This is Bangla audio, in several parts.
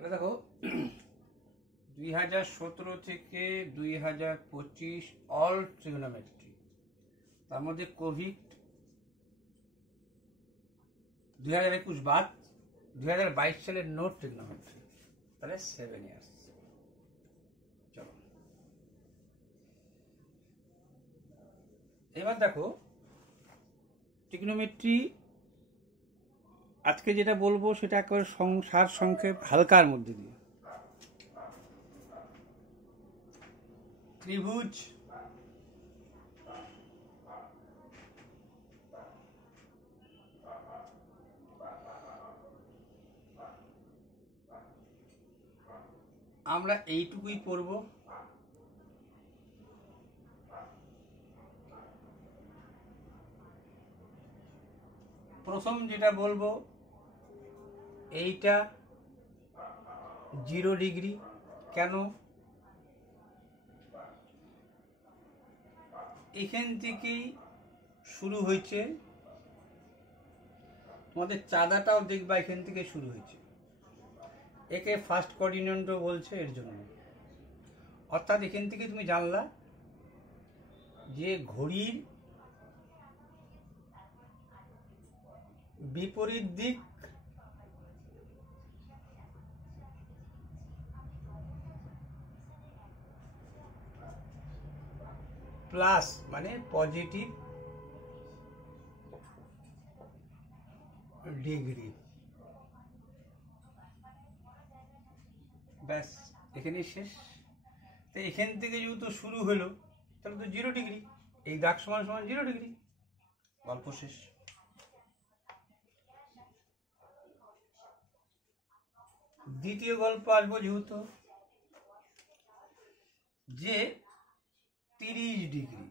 তাহলে দেখো 2017 থেকে 2025 অল ট্রিগোনোমেট্রি, তার মধ্যে কোভিড 2021 বাদ 2022 সালের নো ট্রিগোনোমেট্রি, তাহলে 7 ইয়ার্স। চলো এবার দেখো ট্রিগোনোমেট্রি আজকে যেটা বলবো সেটা একেবারে সার সংক্ষেপ হালকার মধ্যে দিয়ে। ত্রিভুজ, আমরা এইটুকুই পড়ব। প্রথম যেটা বলবো এইটা 0 ডিগ্রি কেন, এখান থেকেই শুরু হয়েছে, তোমাদের চাঁদাটাও দেখবা এখান থেকে শুরু হয়েছে, একে ফার্স্ট কোঅর্ডিনেটও বলছে এর জন্য। অর্থাৎ এখান থেকে তুমি জানলা যে ঘড়ির বিপরীত দিক প্লাস মানে পজিটিভ ডিগ্রি, ব্যাস এখানেই শেষ। তো এখান থেকে যেহেতু শুরু হলো তাহলে তো 0 ডিগ্রি, এই দাগ সমান সমান 0 ডিগ্রি, গল্প শেষ। দ্বিতীয় গল্প আসবো যেহেতু যে 30 ডিগ্রি,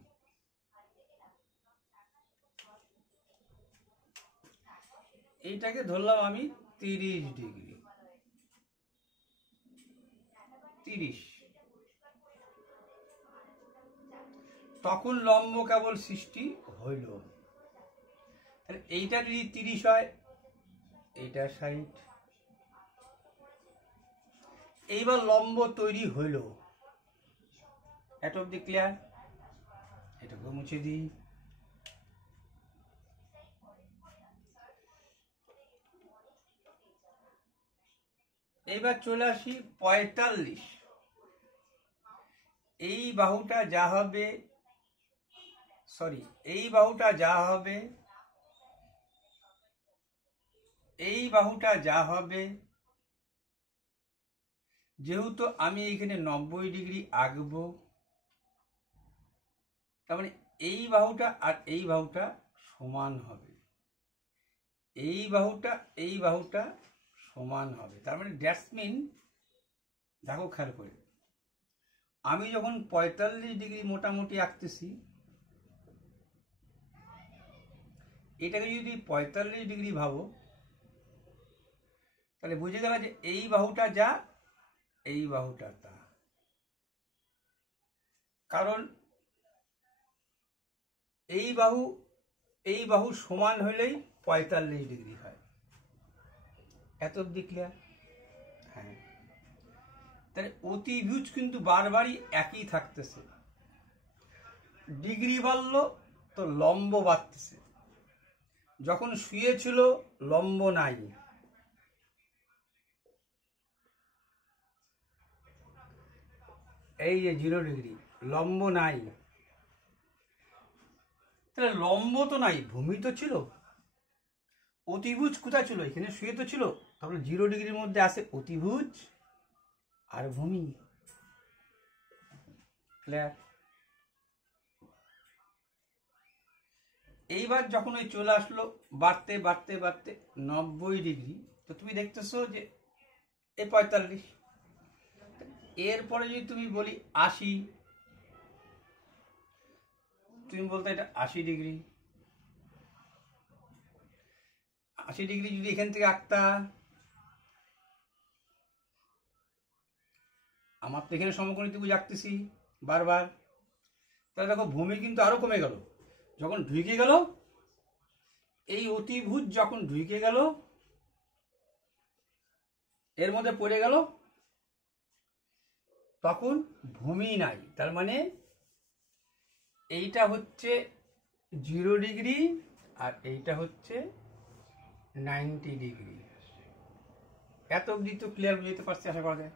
এইটাকে ধরলাম আমি 30 ডিগ্রি, 30, তখন লম্ব কেবল সৃষ্টি হইল। তাহলে এইটা যদি 30 হয় এইটা 60, এইবার লম্ব তৈরি হইল। এত অব্দি ক্লিয়ার? এটাকে মুছে দিই। এইবার চলে আসি 45, এই বাহুটা যা হবে, সরি এই বাহুটা যা হবে, এই বাহুটা যা হবে, যেহেতু আমি এখানে 90 ডিগ্রি আঁকবো, তার মানে এই বাহুটা আর এই বাহুটা সমান হবে, এই বাহুটা সমান হবে। তার মানে দ্যাটস মিন, দেখো খেয়াল করে, আমি যখন 45 ডিগ্রি মোটামুটি আঁকতেছি, এটাকে যদি 45 ডিগ্রি ভাবো তাহলে বুঝে গেল যে এই বাহুটা যা, এই বাহুটা তা, কারণ এই বাহু সমান হলেই 45 ডিগ্রি হয়। এত অব্দি ক্লিয়ার? হ্যাঁ। তাহলে অতিভুজ কিন্তু বারবারই একই থাকতেছে, ডিগ্রি বাড়লো তো লম্ব বাড়তেছে। যখন শুয়েছিল লম্ব নাই, এই যে 0 ডিগ্রি, লম্ব নাই, তাহলে লম্ব তো নাই, ভূমি তো ছিল। অতিভুজ কোথায় ছিল? এখানে শুয়ে তো ছিল, তাহলে 0 ডিগ্রির মধ্যে আসে অতিভুজ আর ভূমি। ক্লিয়ার? এইবার যখন ওই চলে আসলো বাড়তে বাড়তে বাড়তে 90 ডিগ্রি, তো তুমি দেখতেছো যে এ 45, এরপরে যদি তুমি বলি 80, তুমি বলতে এটা 80 ডিগ্রি, 80 ডিগ্রি যদি এখান থেকে আঁকতা, আমার তো এখানে সমকোণী ত্রিভুজ আঁকতেছি বারবার, তাহলে দেখো ভূমি কিন্তু আরো কমে গেল। যখন ঢুকে গেল এই অতিভুজ, যখন ঢুকে গেল এর মধ্যে পড়ে গেল, তখন ভূমি নাই। তার মানে এইটা হচ্ছে 0 ডিগ্রি আর এইটা হচ্ছে 90 ডিগ্রি। এত অবধি তো ক্লিয়ার বুঝতে পারছি আশা করা যায়।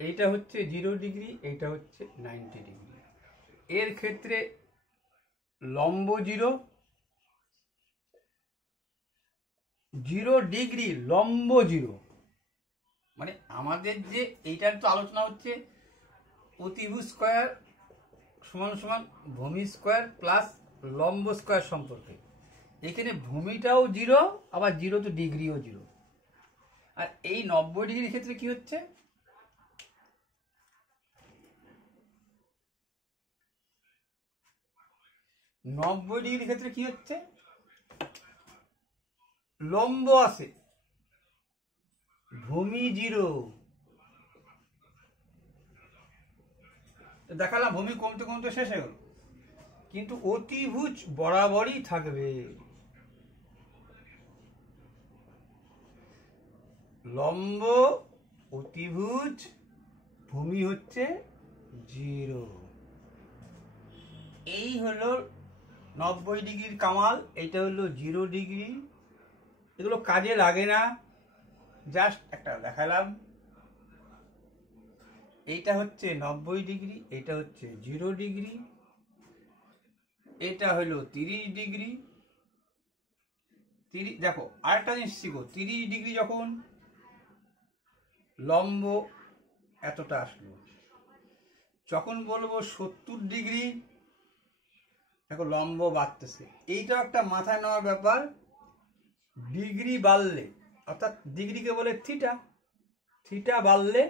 এইটা হচ্ছে 0 ডিগ্রি, এইটা হচ্ছে 90 ডিগ্রি। এর ক্ষেত্রে লম্ব 0, 0 ডিগ্রি লম্ব 0। মানে আমাদের যে এইটার তো আলোচনা হচ্ছে অতিভুজ স্কয়ার সমান সমান ভূমি স্কয়ার প্লাস লম্ব স্কয়ার সম্পর্কে। এখানে ভূমিটাও 0, আবার 0 তো ডিগ্রিও 0। আর এই 90 ডিগ্রির ক্ষেত্রে কি হচ্ছে, লম্ব আছে, ভূমি 0। দেখালাম ভূমি কমতে কমতে শেষ হয়ে গেল, কিন্তু অতিভুজ বরাবরই থাকবে। লম্ব, অতিভুজ, ভূমি হচ্ছে 0। এই হলো 90 ডিগ্রির কামাল, এইটা হলো 0 ডিগ্রি। এগুলো কাজে লাগে না, জাস্ট একটা দেখালাম। এইটা হচ্ছে 90 ডিগ্রি, এটা হচ্ছে 0 ডিগ্রি, এটা হলো 30 ডিগ্রি। দেখো আরেকটা জিনিস শিখো, 30 ডিগ্রি যখন লম্ব এতটা আসলো, যখন বলবো 70 ডিগ্রি, দেখো লম্ব বাড়তেছে। এইটা একটা মাথায় নেওয়ার ব্যাপার। ডিগ্রি বাড়লে, অর্থাৎ ডিগ্রিকে বলে থিটা, থিটা বাড়লে,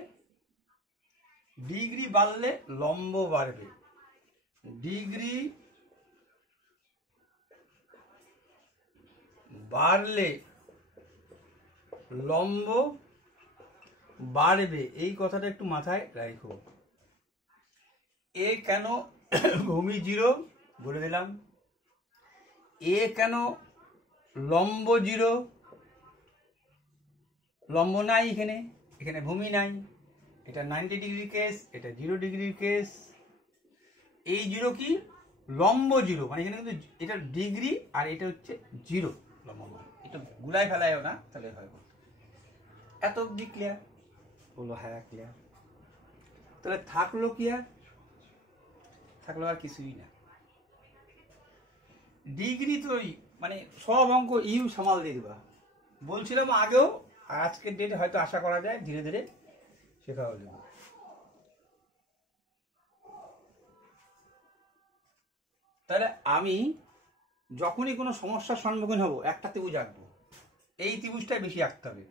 ডিগ্রি বাড়লে লম্ব বাড়বে। ডিগ্রি বাড়লে লম্ব বাড়বে, এই কথাটা একটু মাথায় রাখো। এ কেন ভূমি 0 বলে দিলাম, এ কেন লম্ব 0, লম্ব নাই এখানে, এখানে ভূমি নাই। এটা 90 ডিগ্রি কেস, এটা 0 ডিগ্রির কেস। এই 0 কি লম্ব 0, মানে এখানে কিন্তু এটা ডিগ্রি আর এটা হচ্ছে 0 লম্ব মান। এটা গুলাই ফেলায়ও না, তাহলে হয়। এত অব্দি ক্লিয়ার বলো? হ্যাঁ ক্লিয়ার। তাহলে থাকলো কি, আর থাকলো আর কিছুই না। ডিগ্রি তো মানে সব অঙ্ক ইউ সামাল দিয়ে দেবা বলছিলাম আগেও, আর আজকের ডেটে হয়তো আশা করা যায় ধীরে ধীরে শেখাও দেবো। তাহলে আমি যখনই কোনো সমস্যার সম্মুখীন হব, একটা ত্রিভুজ আঁকবো, এই ত্রিভুজটাই বেশি আঁকতে হবে।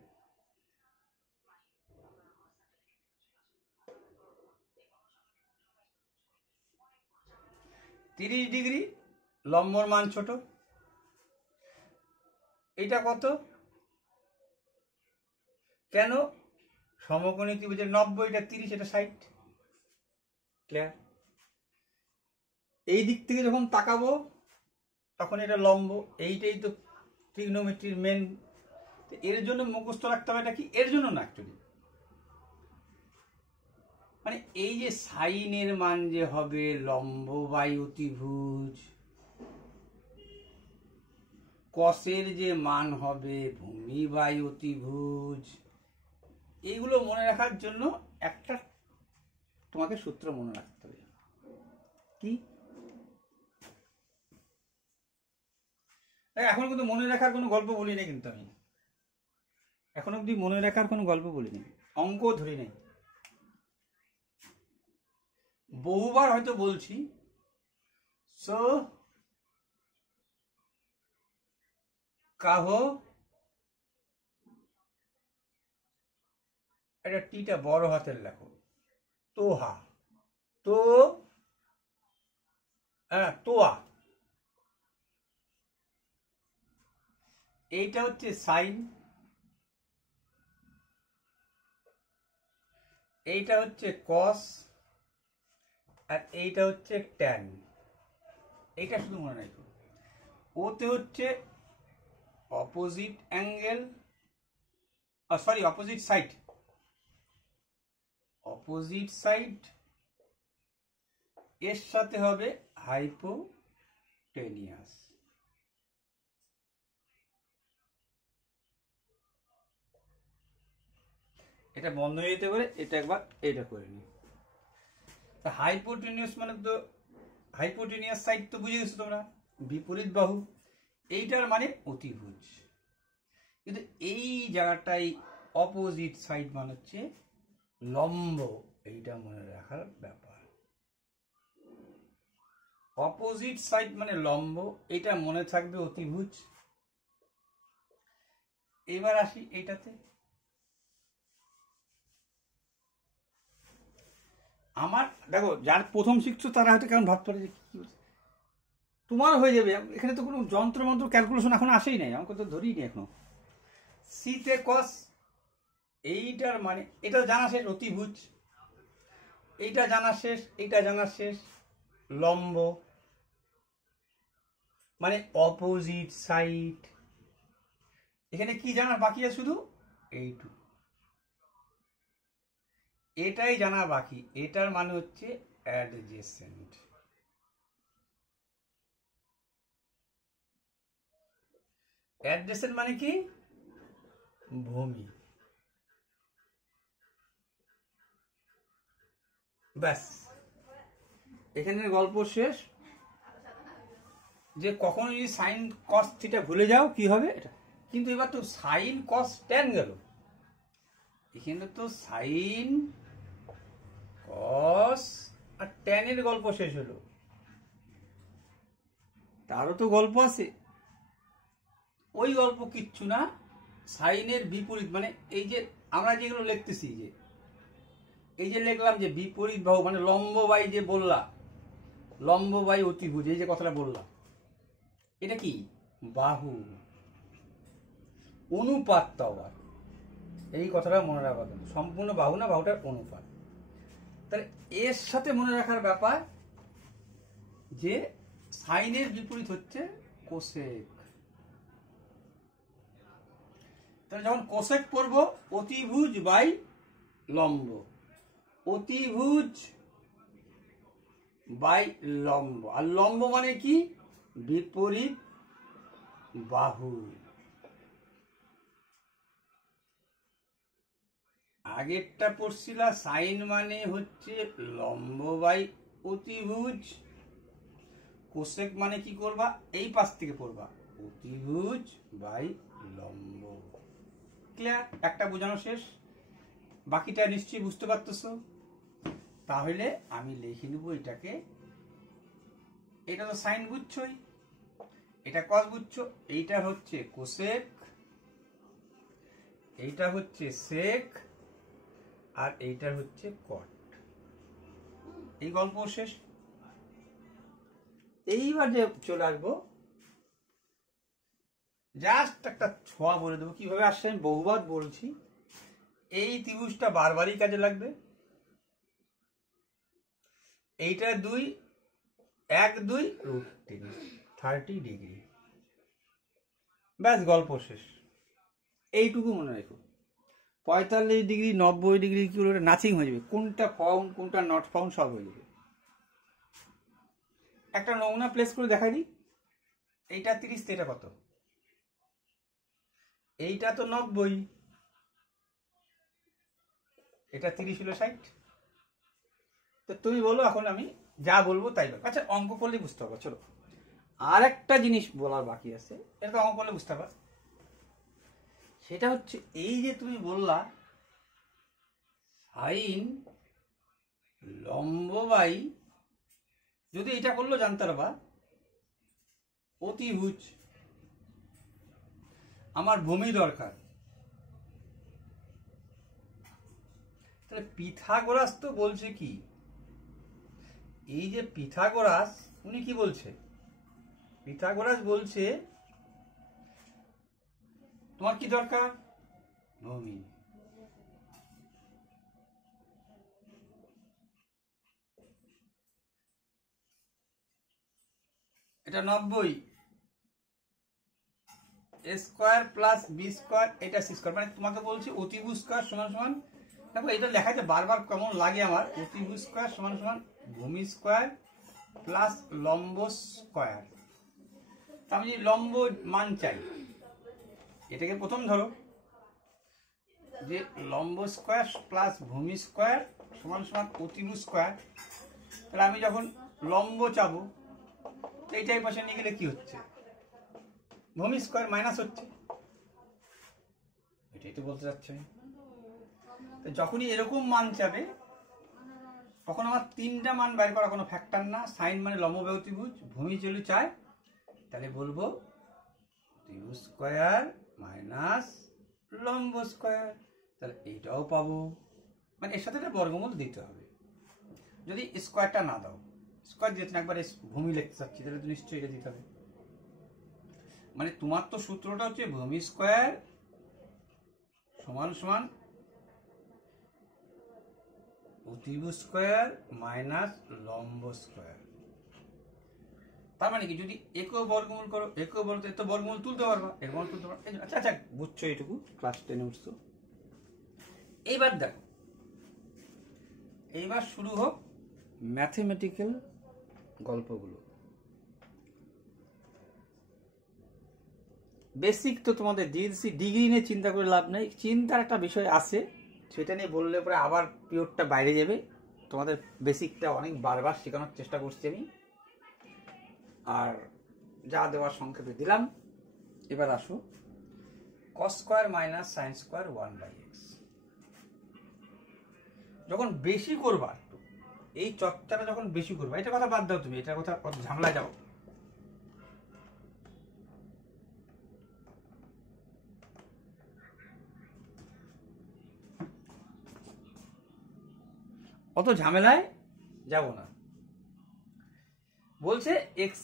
তিরিশ ডিগ্রি লম্বর মান ছোট, এটা কত, কেন সমকোণী ত্রিভুজের 90, এটা 30, এটা 60। ক্লিয়ার? এই দিক থেকে যখন তাকাবো তখন এটা লম্ব, এইটাই তো ট্রিগনোমেট্রির মেন। এর জন্য মুখস্থ রাখতে হবে, এটা কি এর জন্য না, অ্যাকচুয়ালি মানে এই যে সাইনের মান যে হবে লম্ব বাই অতিভুজ, কসের যে মান হবে ভূমি বাই অতিভুজ, এইগুলো মনে রাখার জন্য একটা তোমাকে সূত্র মনে রাখতে হবে। কি? এখন কিন্তু মনে রাখার কোনো গল্প বলি নাই, কিন্তু আমি এখন অব্দি মনে রাখার কোনো গল্প বলিনি, অঙ্ক ধরি নাই। বহুবার হয়তো বলছি। সো কাহো, এটা টিটা বড় হাতের লেখো, তোহা, তো তোয়া, এইটা হচ্ছে সাইন, এইটা হচ্ছে কস, আর এইটা হচ্ছে ট্যান। এইটা শুধু মনে রাখো। ওতে হচ্ছে opposite angle, sorry opposite side, opposite side এর সাথে হবে হাইপোটেনিয়াস। এটা বন্ধ হয়ে যেতে পারে, এটা একবার এটা করে নি। হাইপোটেনিয়াস মানে তো হাইপোটেনিয়াস সাইড তো বুঝে গেছো তোমরা, বিপরীত বাহু। এইটার মানে অতিভুজ, কিন্তু এই জায়গাটাই অপোজিট সাইড মানে হচ্ছে লম্ব, এইটা মনে রাখার ব্যাপার। অপোজিট সাইড মানে লম্ব, এটা মনে থাকবে অতিভুজ। এবার আসি এইটাতে, আমার দেখো যার প্রথম শিখছো তারা হয়তো কেমন ভাবতে পারে যে কি তোমার হয়ে যাবে, এখানে তো কোনো যন্ত্র মন্ত্র ক্যালকুলেশন এখন আসেই নাই, আমাকে তো ধরিই নি এখনো। সিতে কস, এইটার মানে এটা জানা শেষ অতিভুজ, এইটা জানা শেষ, এইটা জানা শেষ লম্ব, মানে অপোজিট সাইড। এখানে কি জানার বাকি আছে? শুধু এইটুকু, এটাই জানা বাকি। এটার মানে হচ্ছে অ্যাডজেসেন্ট। অ্যাডজেসেন্ট মানে কি? ভূমি। ব্যাস, এখানে গল্প শেষ। যে কখনো যদি সাইন কস থিটা ভুলে যাও কি হবে এটা, কিন্তু এবার তো সাইন কস ট্যান গেল, এখানে তো সাইন কস আর ট্যানের গল্প শেষ হলো, তারও তো গল্প আছে। ওই গল্প কিচ্ছু না, সাইনের বিপরীত মানে এই যে আমরা যেগুলো লিখতেছি, যে এই যে লিখলাম যে বিপরীত বাহু মানে লম্ব বাই, যে বললাম লম্ব বাই অতিভুজ, এই যে কথাটা বললাম, এটা কি? বাহু। অনুপাত তো আবার, এই কথাটা মনে রাখা, কিন্তু সম্পূর্ণ বাহু না, বাহুটার অনুপাত। তাহলে এর সাথে মনে রাখার ব্যাপার যে সাইনের বিপরীত হচ্ছে কোসেক। তাহলে যখন কোসেক করব, অতিভুজ বাই লম্ব, অতিভুজ বাই লম্ব। আর লম্ব মানে কি? বিপরীত বাহু। আগেরটা পড়ছিলা সাইন মানে হচ্ছে লম্ব বাই অতিভুজ, কোসেক মানে কি করবা? এই পাশ থেকে পড়বা অতিভুজ বাই লম্ব। ক্লিয়ার? একটা বোঝানো শেষ, বাকিটা নিশ্চয়ই বুঝতে পারতেছো। তাহলে আমি লিখে নেব এটাকে, এটা তো সাইন বুঝছই, এটা কস বুঝছো, এইটা হচ্ছে কোসেক, এইটা হচ্ছে সেক, আর এইটা হচ্ছে কট। এই গল্প শেষ। এইবার যে চলে আসবো, জাস্ট একটা ছোঁয়া বলে দেবো কিভাবে আসছে। আমি বহুবার বলছি, এই ত্রিভুজটা বারবারই কাজে লাগবে। এইটা 2 1 2 √3 30 ডিগ্রি, ব্যাস গল্প শেষ। এইটুকু মনে রেখো, 45 ডিগ্রি 90 ডিগ্রি কি হলে নাথিং হয়ে যাবে, কোনটা ফাউন্ড কোনটা নট ফাউন্ড সব হয়ে যাবে। একটা নমুনা প্লেস করে দেখাই দিই, এইটা 30, এটা কত? এইটা তো 90, এটা 30 হলো 60। তো তুমি বলো, এখন আমি যা বলবো তাই বলো। আচ্ছা, অঙ্ক করলে বুঝতে পারবো। চলো, আর একটা জিনিস বলার বাকি আছে, এটা তো অঙ্ক করলে বুঝতে পারবা। সেটা হচ্ছে এই যে তুমি বললা সাইন লম্ব বাই, যদি এটা করলো জানতে পারবা অতিভুজ, আমার ভূমি দরকার। তাহলে পিথাগোরাস তো বলছে কি, এই যে পিথাগোরাস উনি কি বলছে? পিথাগোরাস বলছে তোমার কি দরকার? ভূমি। এটা 90, এ স্কোয়ার প্লাস বি স্কোয়ার, এটা সি স্কোয়ার, মানে তোমাকে বলছি অতিভুজ স্কোয়ার সমান সমান, দেখো এটা লেখাতে বারবার কেমন লাগে আমার, অতিভুজ স্কোয়ার সমান সমান ভূমি স্কোয়ার প্লাস লম্ব স্কোয়ার। তা আমি যদি লম্ব মান চাই, এটাকে প্রথম ধরো যে লম্ব স্কোয়ার প্লাস ভূমি স্কোয়ার সমান সমান অতিভুজ স্কোয়ার। তাহলে আমি যখন লম্ব চাবো তো এইটাই পাশে নিয়ে গেলে কি হচ্ছে, ভূমি স্কোয়ার মাইনাস হচ্ছে, এটাই তো বলতে চাচ্ছি। তো যখনই এরকম মান চাবে তখন আমার তিনটা মান বাইর করা কোনো ফ্যাক্টর না, সাইন মানে লম্ব বাই অতিভুজ, ভূমি যদি চায় তাহলে বলবো অতিভুজ স্কোয়ার মাইনাস লম্ব স্কোয়ার, তাহলে এইটাও পাবো, মানে এর সাথে একটা বর্গমূল দিতে হবে। যদি স্কোয়ারটা না দাও, স্কোয়ার দিতে না একবার ভূমি লিখতে চাচ্ছি, তাহলে তো নিশ্চয়ই এটা দিতে হবে। মানে তোমার তো সূত্রটা হচ্ছে ভূমি স্কোয়ার সমান সমান অতিভুজ স্কোয়ার মাইনাস লম্ব স্কোয়ার। তার মানে কি, যদি একেও বর্গমূল করো, একেও বলতে তো বর্গমূল তুলতে পারবা, এর বর্গমূল তুলতে পারবা। আচ্ছা আচ্ছা, বুঝছো এইটুকু, ক্লাস 10-এ উঠছো। এইবার দেখো, এইবার শুরু হোক ম্যাথমেটিক্যাল গল্পগুলো। বেসিক তো তোমাদের দিয়ে দিচ্ছি, ডিগ্রি নিয়ে চিন্তা করে লাভ নেই, চিন্তার একটা বিষয় আছে, সেটা নিয়ে বললে পরে আবার পিরিয়ডটা বাইরে যাবে। তোমাদের বেসিকটা অনেক বারবার শেখানোর চেষ্টা করছি আমি, আর যা দেওয়ার সংক্ষেপে দিলাম। এবার আসো cos square minus sine square 1/x। যখন বেশি করবা, এই চর্চাটা যখন বেশি করবা, এটা কথা বাদ দাও, তুমি এটার কথা ঝামেলা যাও। অত ঝামেলায় যাব না। বলছে এক্স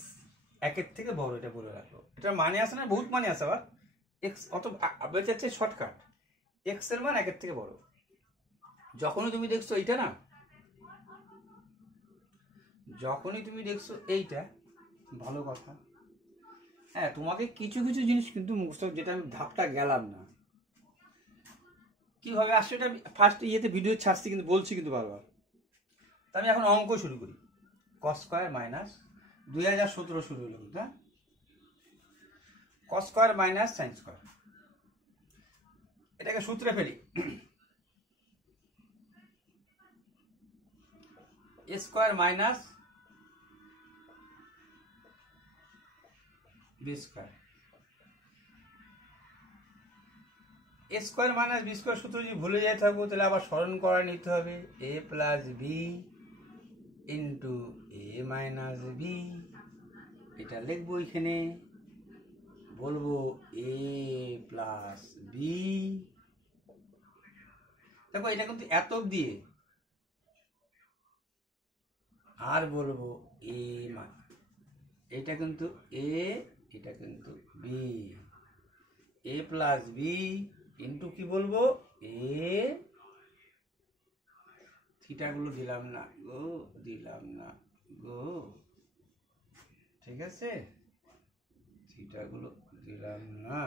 একের থেকে বড়, এটা বলে রাখো, এটার মানে আছে না, বহুত মানে আছে আবার। এক্স অত বেঁচে যাচ্ছে শর্টকাট, এক্স এর মান একের থেকে বড়। যখনই তুমি দেখছো এইটা না, যখনই তুমি দেখছো এইটা, ভালো কথা। হ্যাঁ, তোমাকে কিছু কিছু জিনিস কিন্তু মুখস্থ, যেটা আমি ধাপটা গেলাম না, কিভাবে আসছে এটা ফার্স্ট ইয়েতে ভিডিও ছাড়ছি, কিন্তু বলছি কিন্তু বারবার। তা আমি এখন অঙ্ক শুরু করি। কস স্কোয়ার মাইনাস 2017 শুরু হলো, হ্যাঁ, cos square minus sine square, এটাকে সূত্রে ফেলি। এ স্কোয়ার মাইনাস বি স্কোয়ার, এ স্কোয়ার মাইনাস বি স্কোয়ার সূত্র যদি ভুলে যাই থাকবো, তাহলে আবার স্মরণ করা নিতে হবে। এ প্লাস বি ইন্টু এ মাইনাস বি, এটা লিখবো এখানে, বলবো এ প্লাস বি। দেখো এটা কিন্তু এতক দিয়ে, আর বলবো এ মান, এটা কিন্তু এ, এটা কিন্তু বি, এ প্লাস বি ইন্টু কি বলবো এ, থিটাগুলো দিলাম না গো, দিলাম না গো, ঠিক আছে, থিটাগুলো দিলাম না,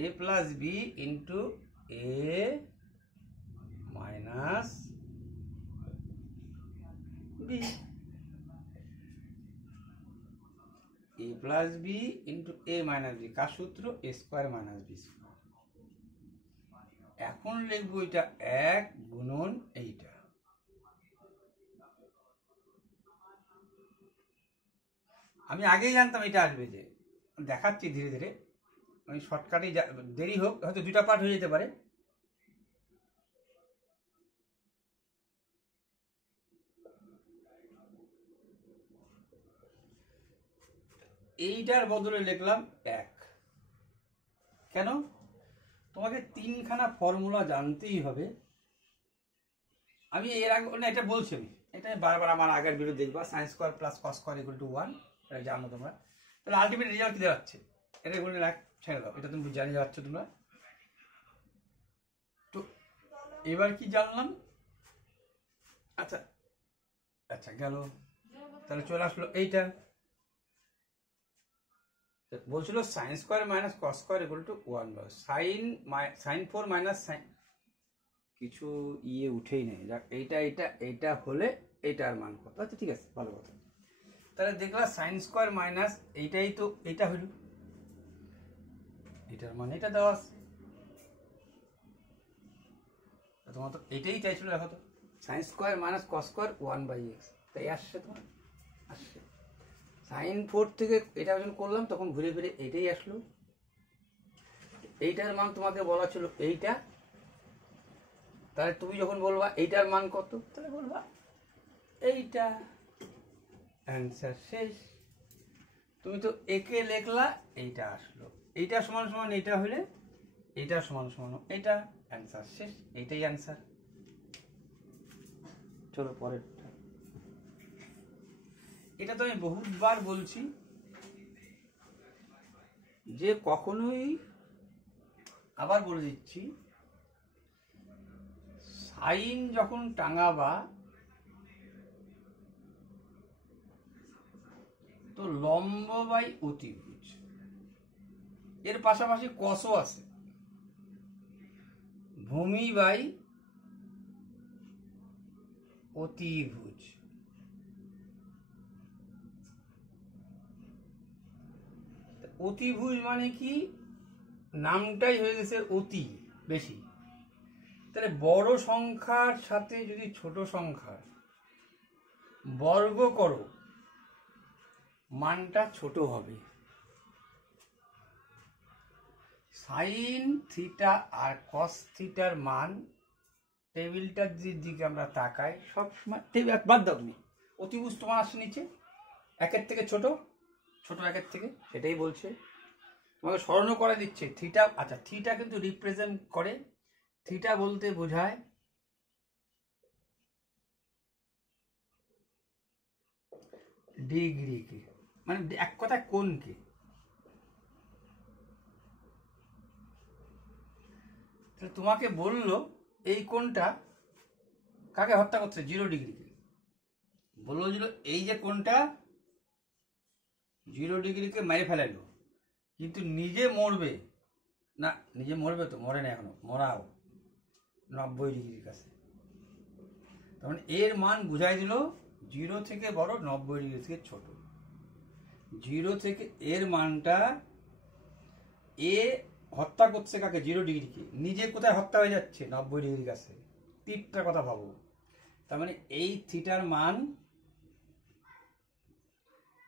এ প্লাস বি ইন্টু এ মাইনাস বি, এ প্লাস বি ইন্টু এ মাইনাস বি, কার সূত্র, এ স্কোয়ার মাইনাস বি স্কোয়ার। এখন লিখবো এটা 1 গুণন এইটা। আমি আগেই জানতাম এটা আসবে, যে দেখাচ্ছি ধীরে ধীরে, আমি শর্টকাটেই, দেরি হোক, হয়তো দুটা পার্ট হয়ে যেতে পারে। এইটার বদলে লিখলাম 1। কেন? তোমাকে 3খানা ফর্মুলা জানতেই হবে। আমি এর আগে না, এটা বলছি আমি, এটা বারবার আমার আগের ভিডিও দেখবা, sine square plus cos square equal to 1, এটা জানো তোমরা। তাহলে আলটিমেট রেজাল্ট কি দেওয়াচ্ছে, এটা বলে রাখ, ছেড়ে দাও, এটা তুমি জানিয়ে যাচ্ছ তোমরা। তো এবার কি জানলাম, আচ্ছা আচ্ছা গেল, তাহলে চলে আসলো এইটা। বলছিল sine square minus cos square equal to 1 sine 4 minus sine, কিছু উঠেই নেই। যাক, এইটা হলে এইটার মান কত? আচ্ছা ঠিক আছে, ভালো কথা। তাহলে দেখলা সাইন স্কোয়ার মাইনাস এইটাই তো, এইটা হইল, এটার মান এটা দেওয়া আছে। তোমার তো এটাই চাইছিল, দেখো তো sign square minus cos square 1/x, তাই আসছে তোমার, আসছে। সাইন 4 থেকে এটা যখন করলাম তখন ঘুরে ফিরে এটাই আসলো। এইটার মান তোমাকে বলা ছিল এইটা, তাহলে তুমি যখন বলবা এইটার মান কত, তাহলে বলবা এইটা, অ্যান্সার শেষ। তুমি তো একে লেখলা, এইটা আসলো, এইটা সমান সমান এইটা হলে এইটা সমান সমান এইটা, অ্যান্সার শেষ, এইটাই অ্যান্সার। চলো পরেরটা। এটা তো আমি বহুতবার বলছি যে কখনোই, আবার বলে দিচ্ছি, সাইন যখন টাঙাবা তো লম্ব বাই অতিভুজ, এর পাশাপাশি কসও আছে, ভূমি বাই অতিভুজ। অতিভুজ মানে কি, নামটাই হয়ে গেছে অতি, বেশি। তাহলে বড় সংখ্যার সাথে যদি ছোট সংখ্যার বর্গ করো, মানটা ছোট হবে। সাইন থিটা আর কস থিটার মান, টেবিলটার দিকে আমরা তাকাই সবসময়, টেবিল বাদ দাও তুমি, অতিভুজ তোমার আসছে নিচে, একের থেকে ছোট, ছোট একের থেকে, সেটাই বলছে তোমাকে স্মরণও করে দিচ্ছে থিটা। আচ্ছা, থিটা কিন্তু রিপ্রেজেন্ট করে, থিটা বলতে বোঝায় ডিগ্রিকে, মানে এক কথায় কোণকে। তোমাকে বললো এই কোণটা কাকে হত্যা করছে, 0 ডিগ্রিকে। বললো এই যে কোণটা 0 ডিগ্রিকে মেরে ফেলালো, কিন্তু নিজে মরবে না, নিজে মরবে তো, মরে না এখনো, মরাও 90 ডিগ্রির কাছে। তার মানে এর মান বুঝাই দিল 0 থেকে বড়, 90 ডিগ্রি থেকে ছোট। 0 থেকে এর মানটা, এ হত্যা করছে কাকে, 0 ডিগ্রিকে, নিজে কোথায় হত্যা হয়ে যাচ্ছে, 90 ডিগ্রির কাছে। তীরটার কথা ভাবো, তার মানে এই থিটার মান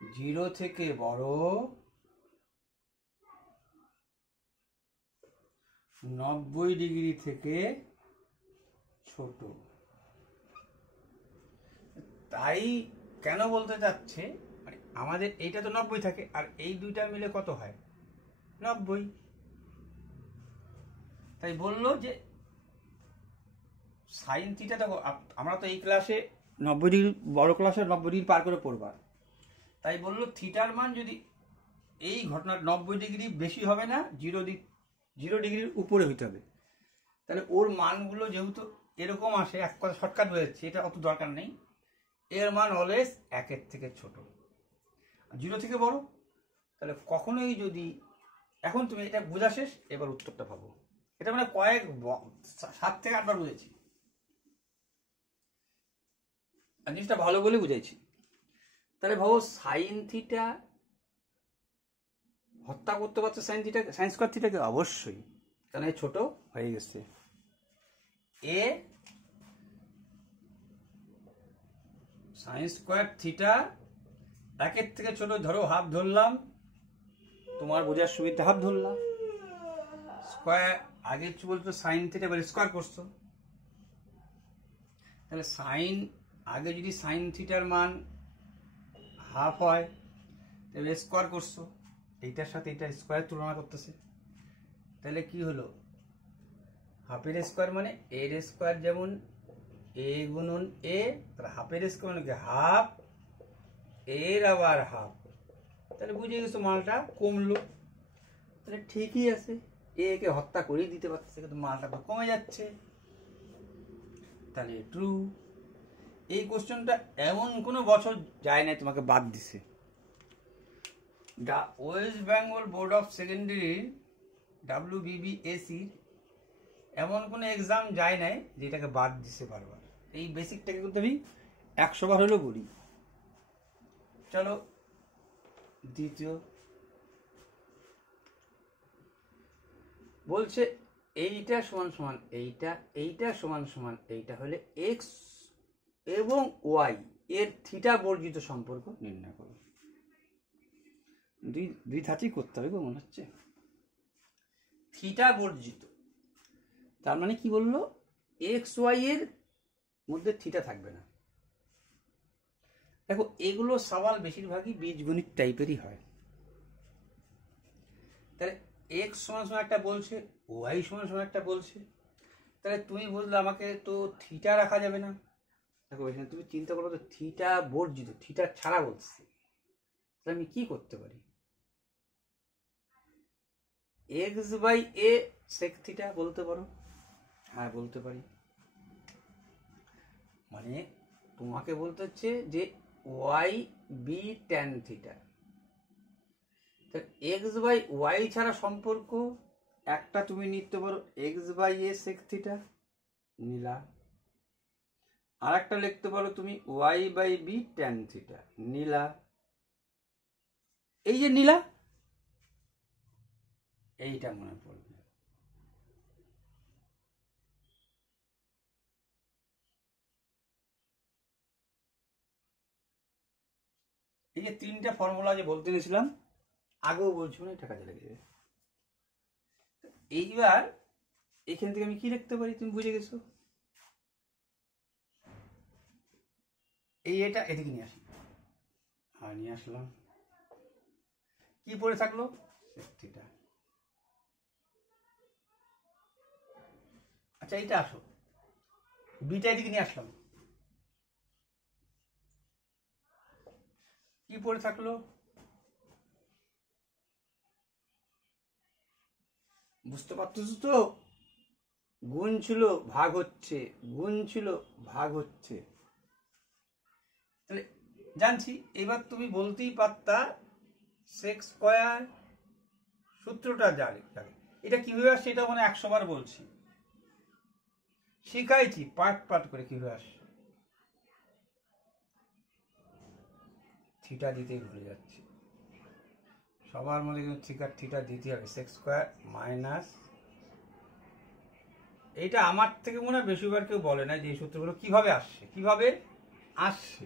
0 থেকে বড়, 90 ডিগ্রি থেকে ছোট। তাই কেন বলতে চাচ্ছে, মানে আমাদের এইটা তো 90 থাকে, আর এই দুইটা মিলে কত হয়, 90। তাই বললো যে সাইন থিটা, দেখো আমরা তো এই ক্লাসে 90 ডিগ্রি, বড় ক্লাসে 90 ডিগ্রি পার করে পড়বা, তাই বললো থিটার মান যদি এই ঘটনার 90 ডিগ্রি বেশি হবে না, 0 ডিগ্রির উপরে হইতে হবে। তাহলে ওর মানগুলো যেহেতু এরকম আসে, এক কথা শর্টকাট বোঝাচ্ছি, এটা অত দরকার নেই, এর মান অলওয়েজ 1-এর থেকে ছোট, 0 থেকে বড়। তাহলে কখনোই যদি, এখন তুমি এটা বোঝা শেষ, এবার উত্তরটা পাবো। এটা মানে 7 থেকে 8 বার বুঝেছি, আর জিনিসটা ভালো বলে বুঝাইছি। তাহলে ভাবো সাইন থিটা হত্যা করতে পারছে সাইন থিটা, সাইন স্কোয়ার থিটাকে, অবশ্যই, কারণ এই ছোট হয়ে গেছে। এ সাইন স্কোয়ার থিটা 1-এর থেকে ছোট, ধরো হাফ ধরলাম, তোমার বোঝার সুবিধা হাফ ধরলাম, স্কোয়ার আগে বলতো সাইন থিটা, এবার স্কোয়ার করছো, তাহলে সাইন, আগে যদি সাইন থিটার মান হাফ হয়, তাহলে স্কোয়ার করছো, এইটার সাথে এটা স্কোয়ার তুলনা করতেছে, তাহলে কি হলো, হাফের স্কোয়ার মানে এর স্কোয়ার, যেমন এ গুণন এ, তাহলে হাফের স্কোয়ার মানে হাফ, এর আবার হাফ, তাহলে বুঝে গেছো মালটা কমলো। তাহলে ঠিকই আছে, একে হত্যা করেই দিতে পারতেছে, কিন্তু মালটা তো কমে যাচ্ছে, তাহলে ট্রু। এই কোশ্চেনটা এমন কোনো বছর যায় না তোমাকে বাদ দিছে, West Bengal board of secondary WBBSC এমন কোনো এক্সাম যায় নাই যেটাকে বাদ দিতে পারবার। এই বেসিকটাকে কিন্তু আমি 100 বার হলেও বলি। চলো দ্বিতীয় বলছে এইটা সমান সমান এইটা, এইটা সমান সমান এইটা হলে এক্স এবং ওয়াই এর থিটা বর্জিত সম্পর্ক নির্ণয় করো। দুই ধাতেই করতে হবে গো মনে হচ্ছে। থিটা বর্জিত তার মানে কি বললো, এক্স ওয়াই এর মধ্যে থিটা থাকবে না। দেখো এগুলো সওয়াল বেশিরভাগই বীজগণিত টাইপেরই হয়। তাহলে এক্স সমান সমান একটা বলছে, ওয়াই সমান সমান একটা বলছে, তাহলে তুমি বললে আমাকে তো থিটা রাখা যাবে না। দেখো এখানে তুমি চিন্তা করো তো, থিটা বর্জিত, থিটা ছাড়া বলছে, তাহলে আমি কি করতে পারি? X by a sec theta বলতে পারো। হ্যাঁ বলতে পারি। মানে তোমাকে বলতে হচ্ছে যে y b tan theta. X by y ছাড়া সম্পর্ক একটা তুমি নিতে পারো x by a sec theta নিলা, আর একটা লিখতে পারো তুমি y by b tan theta নিলা। এই যে নিলা, এইটা মনে পড়বে। এই যে তিনটা ফর্মুলা যে বলতে গেছিলাম, আগেও বলছি না, এটা কাজে লেগে যাবে। এইবার এখান থেকে আমি কি লিখতে পারি তুমি বুঝে গেছো। এই এটা এদিকে নিয়ে আসি, হ্যাঁ নিয়ে আসলাম। কি পড়ে থাকলো? থিটা। আচ্ছা এইটা আসো, বিটা এদিকে নিয়ে আসলাম। কি পড়ে থাকলো? বুঝতে পারতেছো তো? গুণ ছিল ভাগ হচ্ছে, গুণ ছিল ভাগ হচ্ছে। তাহলে জানছি, এবার তুমি বলতেই পারতা সেক স্কয়ার সূত্রটা জানে। এটা কিভাবে আসছে এটা মানে 100 বার বলছি, শিখাইছি পার্ট পার্ট করে কিভাবে আসছে। থিটা দিতেই ভুলে যাচ্ছি, সবার মধ্যে কিন্তু থিটা দিতে হবে। সেক স্কয়ার মাইনাস, এইটা আমার থেকে মনে হয় বেশিবার কেউ বলে না যে এই সূত্রগুলো কিভাবে আসছে, কিভাবে আসছে।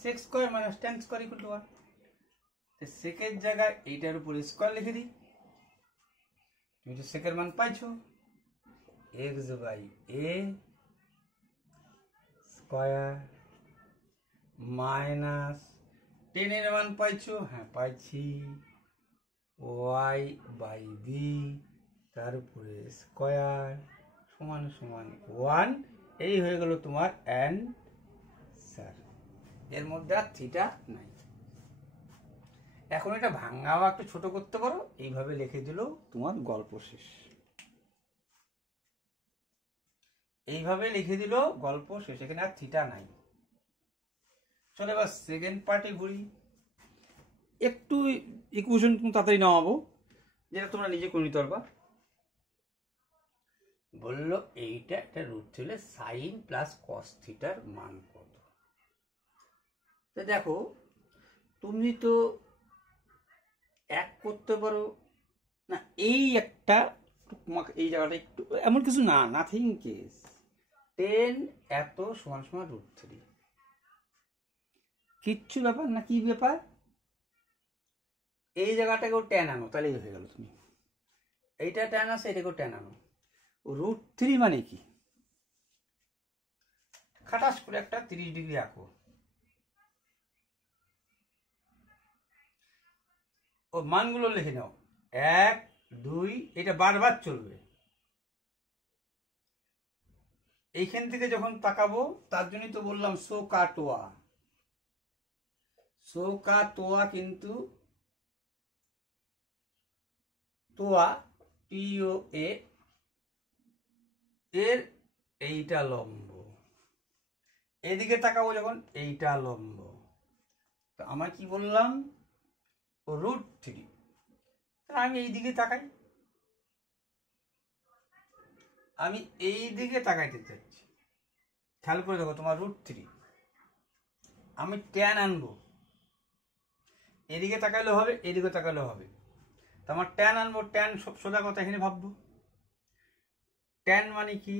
Sec square minus tan square equal to 1। সেকের জায়গায় এইটার উপর স্কয়ার লিখে দিই। তুমি তো সেকের মান পাইছো, x by a square minus টেনের মান পাইছো, হ্যাঁ পাইছি, ওয়াই বাই বি তার উপরে স্কয়ার সমান সমান 1। এই হয়ে গেল তোমার অ্যান্সার। এর মধ্যে আর থিটা নাই। এখন এটা ভাঙাও একটু ছোট করতে পারো, এইভাবে লিখে দিলেও তোমার গল্প শেষ। এইভাবে লিখে দিল গল্প শেষ, এখানে আর থিটা নাই। চলো এবার সেকেন্ড পার্টে ঘুরি। একটু ইকুয়েশন তাড়াতাড়ি নামাবো, যেটা তোমরা নিজে করে নিতে পারবা। বললো এইটা একটা রুট ছিল, সাইন প্লাস কস থিটার মান কত। তো দেখো তুমি তো এক করতে পারো না, এই একটা এই জায়গাটা একটু এমন কিছু না, নাথিং কেস। 10 এত সমান সমান রুট 3, কিচ্ছু ব্যাপার না। কি ব্যাপার? এই জায়গাটাকেও ট্যান আনো, তাহলেই হয়ে গেল। তুমি এইটা ট্যান আসে, এটাকেও ট্যান আনো। রুট 3 মানে কি? খাটাস করে একটা 30 ডিগ্রি আঁকো। ও মানগুলো লিখে নাও, 1 2, এটা বারবার চলবে। এইখান থেকে যখন তাকাবো, তার জন্যই তো বললাম সো কাটোয়া। সো কাটোয়া কিন্তু তোয়া টিও এ এর এইটা লম্ব, এদিকে তাকাবো যখন এইটা লম্ব। তো আমার কি বললাম, √3। আমি এই দিকে তাকাই, আমি এই দিকে তাকাইতে চাচ্ছি, খেয়াল করে দেখো তোমার √3, আমি ট্যান আনবো, এদিকে তাকাইলেও হবে এদিকে তাকাইলেও হবে। তো আমার ট্যান আনবো, ট্যান সোজা কথা এখানে ভাববো। ট্যান মানে কি?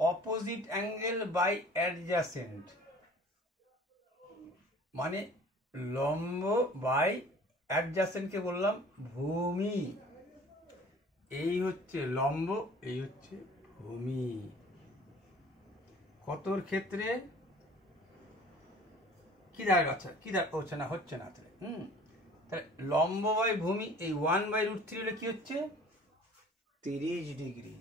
অপোজিট অ্যাঙ্গেল বাই অ্যাডজাসেন্ট, মানে লম্ব বাই অ্যাডজাসেন্টকে বললাম ভূমি। এই হচ্ছে লম্ব, এই হচ্ছে ভূমি। কতর ক্ষেত্রে কি দাঁড়ালো? আচ্ছা কি হচ্ছে না, হচ্ছে না তাহলে তাহলে লম্ব বাই ভূমি, এই 1/√3 হলে কি হচ্ছে 30 ডিগ্রি।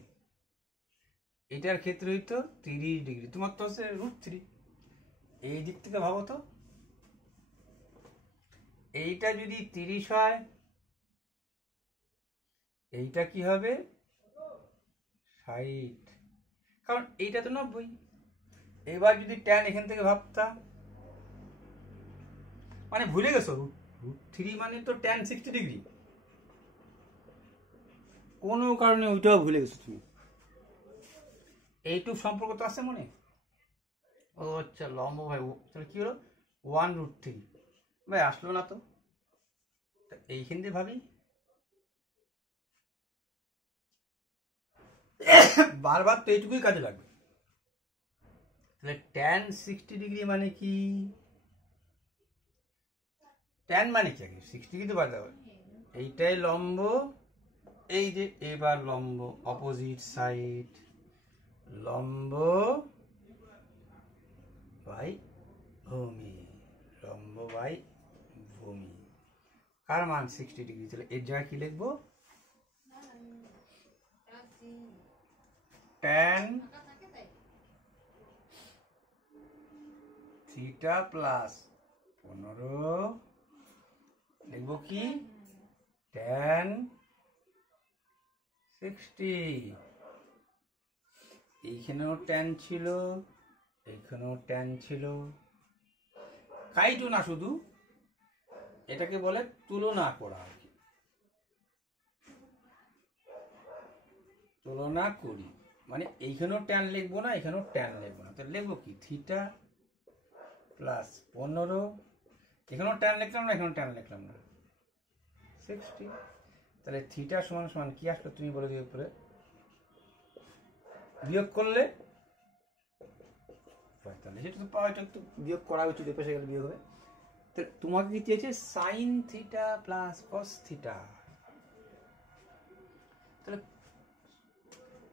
এটার ক্ষেত্রে হইতো 30 ডিগ্রি, তোমার তো হচ্ছে √3। এই দিক থেকে ভাবো তো, এইটা যদি 30 হয়, এইটা কি হবে 60, কারণ এইটা তো 90। এবার যদি ট্যান এখান থেকে ভাবতাম, মানে ভুলে গেছো √3 মানে তো ট্যান 60 ডিগ্রি, কোনো কারণে ওইটাও ভুলে গেছো তুমি। এইটুক সম্পর্ক তো আছে মনে। ও আচ্ছা, লম্ব ভাই তাহলে কি হলো 1√3, ভাই আসলো না তো। এইখান দিয়ে ভাবি, বারবার তো এইটুকুই কাজে লাগবে। তাহলে ট্যান 60 ডিগ্রি মানে কি? ট্যান মানে কি? আগে 60 ডিগ্রি তো বাদ দেওয়া, এইটাই লম্ব, এই যে এবার লম্ব অপোজিট সাইড, লম্ব বাই ভূমি, লম্ব বাই ভূমি। কার মান 60 ডিগ্রি? তাহলে এর জায়গায় কি লিখবো? ট্যান থিটা প্লাস 15, লিখবো কি ট্যান 60। এইখানেও ট্যান ছিল, এইখানেও ট্যান ছিল, কাইটু না, শুধু এটাকে বলে তুলনা করা আর কি, তুলনা করি। মানে এইখানেও ট্যান লিখবো না, এখানেও ট্যান লিখবো না, তাহলে লিখবো কি থিটা প্লাস 15, এখানেও ট্যান লিখলাম না, এখানেও ট্যান লিখলাম না, 60। তাহলে থিটা সমান সমান কি আসলো তুমি বলে দিও, উপরে বিয়োগ করলে 45, এটা তো পাওয়া, এটা একটু বিয়োগ করা উচিত, এ পাশে গেলে বিয়োগ হবে। তাহলে তোমাকে কি চেয়েছে sine theta plus cos theta, তাহলে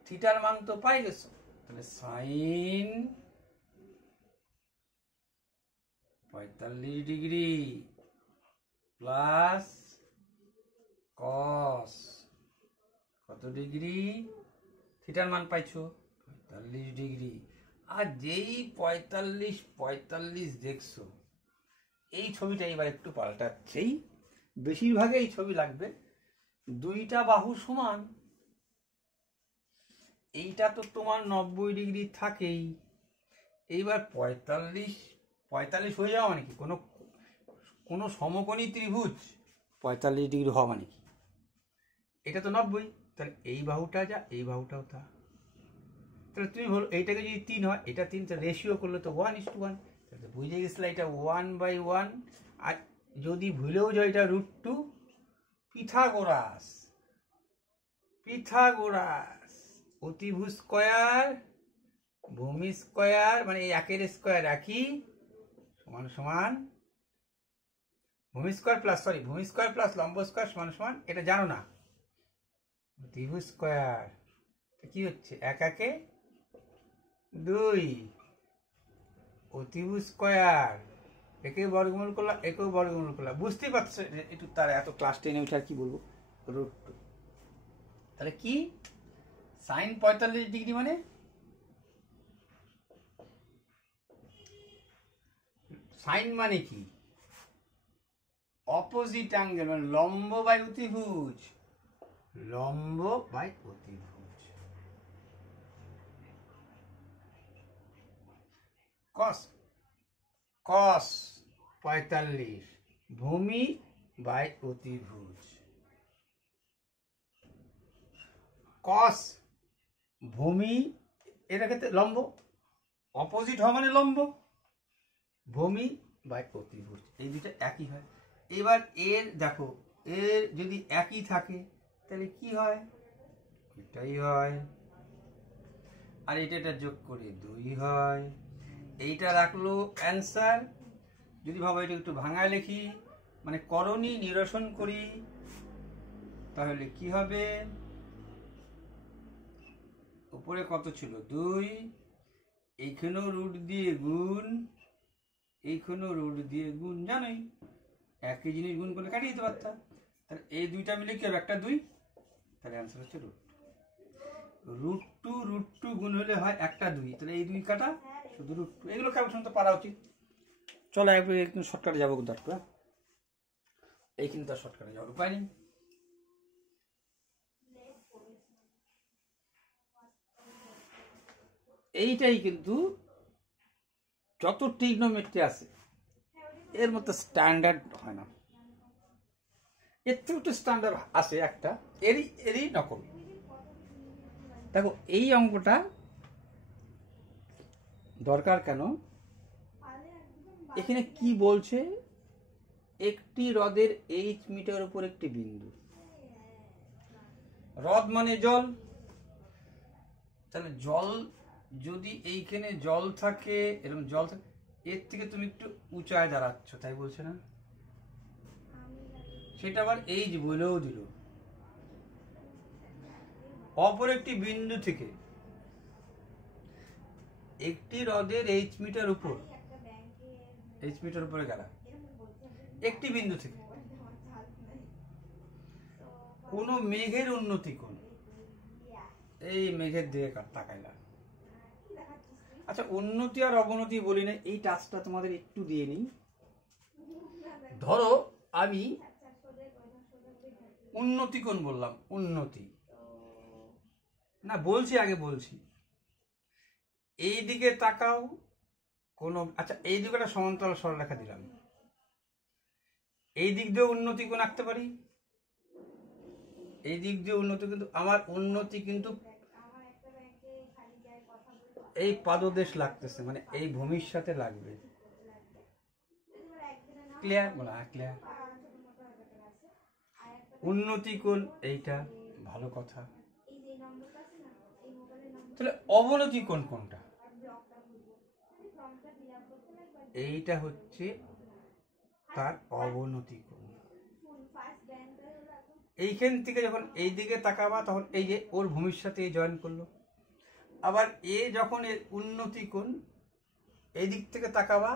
থিটার মান তো পাই গেছো, তাহলে সাইন 45 ডিগ্রি প্লাস কস কত ডিগ্রি, থিটার মান পাইছো 45 ডিগ্রি। আর যেই 45 দেখছো, এই ছবিটা এবার একটু পাল্টাচ্ছেই, বেশিরভাগ এই ছবি লাগবে, দুইটা বাহু সমান, এইটা তো তোমার 90 ডিগ্রি থাকেই। এইবার 45 হয়ে যাওয়া মানে কি, কোনো সমকোণী ত্রিভুজ 45 ডিগ্রি হওয়া মানে কি, এটা তো 90, তাহলে এই বাহুটা যা, এই বাহুটাও তা। তাহলে তুমি বলো এইটাকে যদি 3 হয়, এটা 3, তাহলে রেশিও করলে তো 1:1, তাহলে বুঝে গেছিলে এটা 1/1। আর যদি ভুলেও যায় এটা √2, পিথাগোরাস, অতিভুজ স্কয়ার ভূমি স্কয়ার, মানে এই একের স্কয়ার একই, সমান সমান ভূমি স্কয়ার প্লাস লম্ব স্কয়ার সমান সমান, এটা জানো না, অতিভুজ স্কয়ার কি হচ্ছে 1 একে 2, অতিভুজ স্কয়ার, একে বর্গমূল করলাম, একেও বর্গমূল করলাম, বুঝতেই পারছো একটু, তার এত ক্লাস 10 উঠে আর কি বলবো, √2। তাহলে কি সাইন 45 ডিগ্রি মানে সাইন মানে কি অপোজিট অ্যাঙ্গেল, মানে লম্ব বাই অতিভুজ, লম্ব বাই অতিভুজ। কস কস 45 ভূমি বাই অতিভুজ। কস ভূমি, এটা ক্ষেত্রে লম্ব, অপোজিট হওয়া মানে লম্ব, ভূমি বাই অতিভুজ, এই দুটো একই হয়। এবার এর দেখো, এর যদি একই থাকে তাহলে কি হয়, এটাই হয়, আর এটা যোগ করে 2 হয়। এইটা রাখলো অ্যান্সার। যদি ভাবো এটা একটু ভাঙায় লিখি, মানে করণী নিরসন করি, তাহলে কি হবে, উপরে কত ছিল 2, এইখানেও রুট দিয়ে গুণ, এইখানেও রুট দিয়ে গুণ, জানোই একই জিনিস গুণ করলে কাটিয়ে দিতে পারতাম। তাহলে এই দুইটা মিলে কি হবে, একটা 2, তাহলে অ্যান্সার হচ্ছে √2 গুণ হলে হয় একটা 2, তাহলে এই 2 কাটা, শুধু √2। এগুলো ক্যালকুলেশন তো পারা উচিত। চলো একবার একটু শর্টকাটে যাবো, কিন্তু একটা এই কিন্তু তার শর্টকাটে যাওয়ার উপায় নেই। এইটাই কিন্তু যত ট্রিগনোমেট্রি আছে এর মধ্যে স্ট্যান্ডার্ড হয় না, একটু একটু স্ট্যান্ডার্ড আছে একটা, এরই নকল। দেখো এই অঙ্কটা দরকার কেন, এখানে কি বলছে, একটি হ্রদের H মিটার উপর একটি বিন্দু, হ্রদ মানে জল, তাহলে জল যদি এইখানে জল থাকে, এরকম জল থাকে, এর থেকে তুমি একটু উঁচায় দাঁড়াচ্ছ, তাই বলছে না, সেটা আবার H বলেও দিল। অপর একটি বিন্দু থেকে একটি হ্রদের H মিটার উপরে গেল, একটি বিন্দু থেকে কোন মেঘের উন্নতি কোণ, এই মেঘের দিকে তাকাইলাম। আচ্ছা, উন্নতি আর অবনতি বলি না, এই টাচটা তোমাদের একটু দিয়ে নিই। ধরো আমি উন্নতি কোণ বললাম, উন্নতি না বলছি, আগে বলছি এই দিকে তাকাও কোন, আচ্ছা এই দিকে একটা সমান্তরাল সরলরেখা দিলাম, এই দিক দিয়ে উন্নতি কোণ আঁকতে পারি, এই দিক দিয়ে উন্নতি, কিন্তু আমার উন্নতি কিন্তু এই পাদদেশ লাগতেছে, মানে এই ভূমির সাথে লাগবে। ক্লিয়ার বলা, ক্লিয়ার। উন্নতি কোণ এইটা, ভালো কথা। তাহলে অবনতি কোণ কোনটা, এইটা হচ্ছে তার অবনতি কোণ। এইখান থেকে যখন এই দিকে তাকাবা তখন এই যে ওর ভূমির সাথে জয়েন করলো, আবার এ যখন এর উন্নতি কোণ, এই দিক থেকে তাকাবা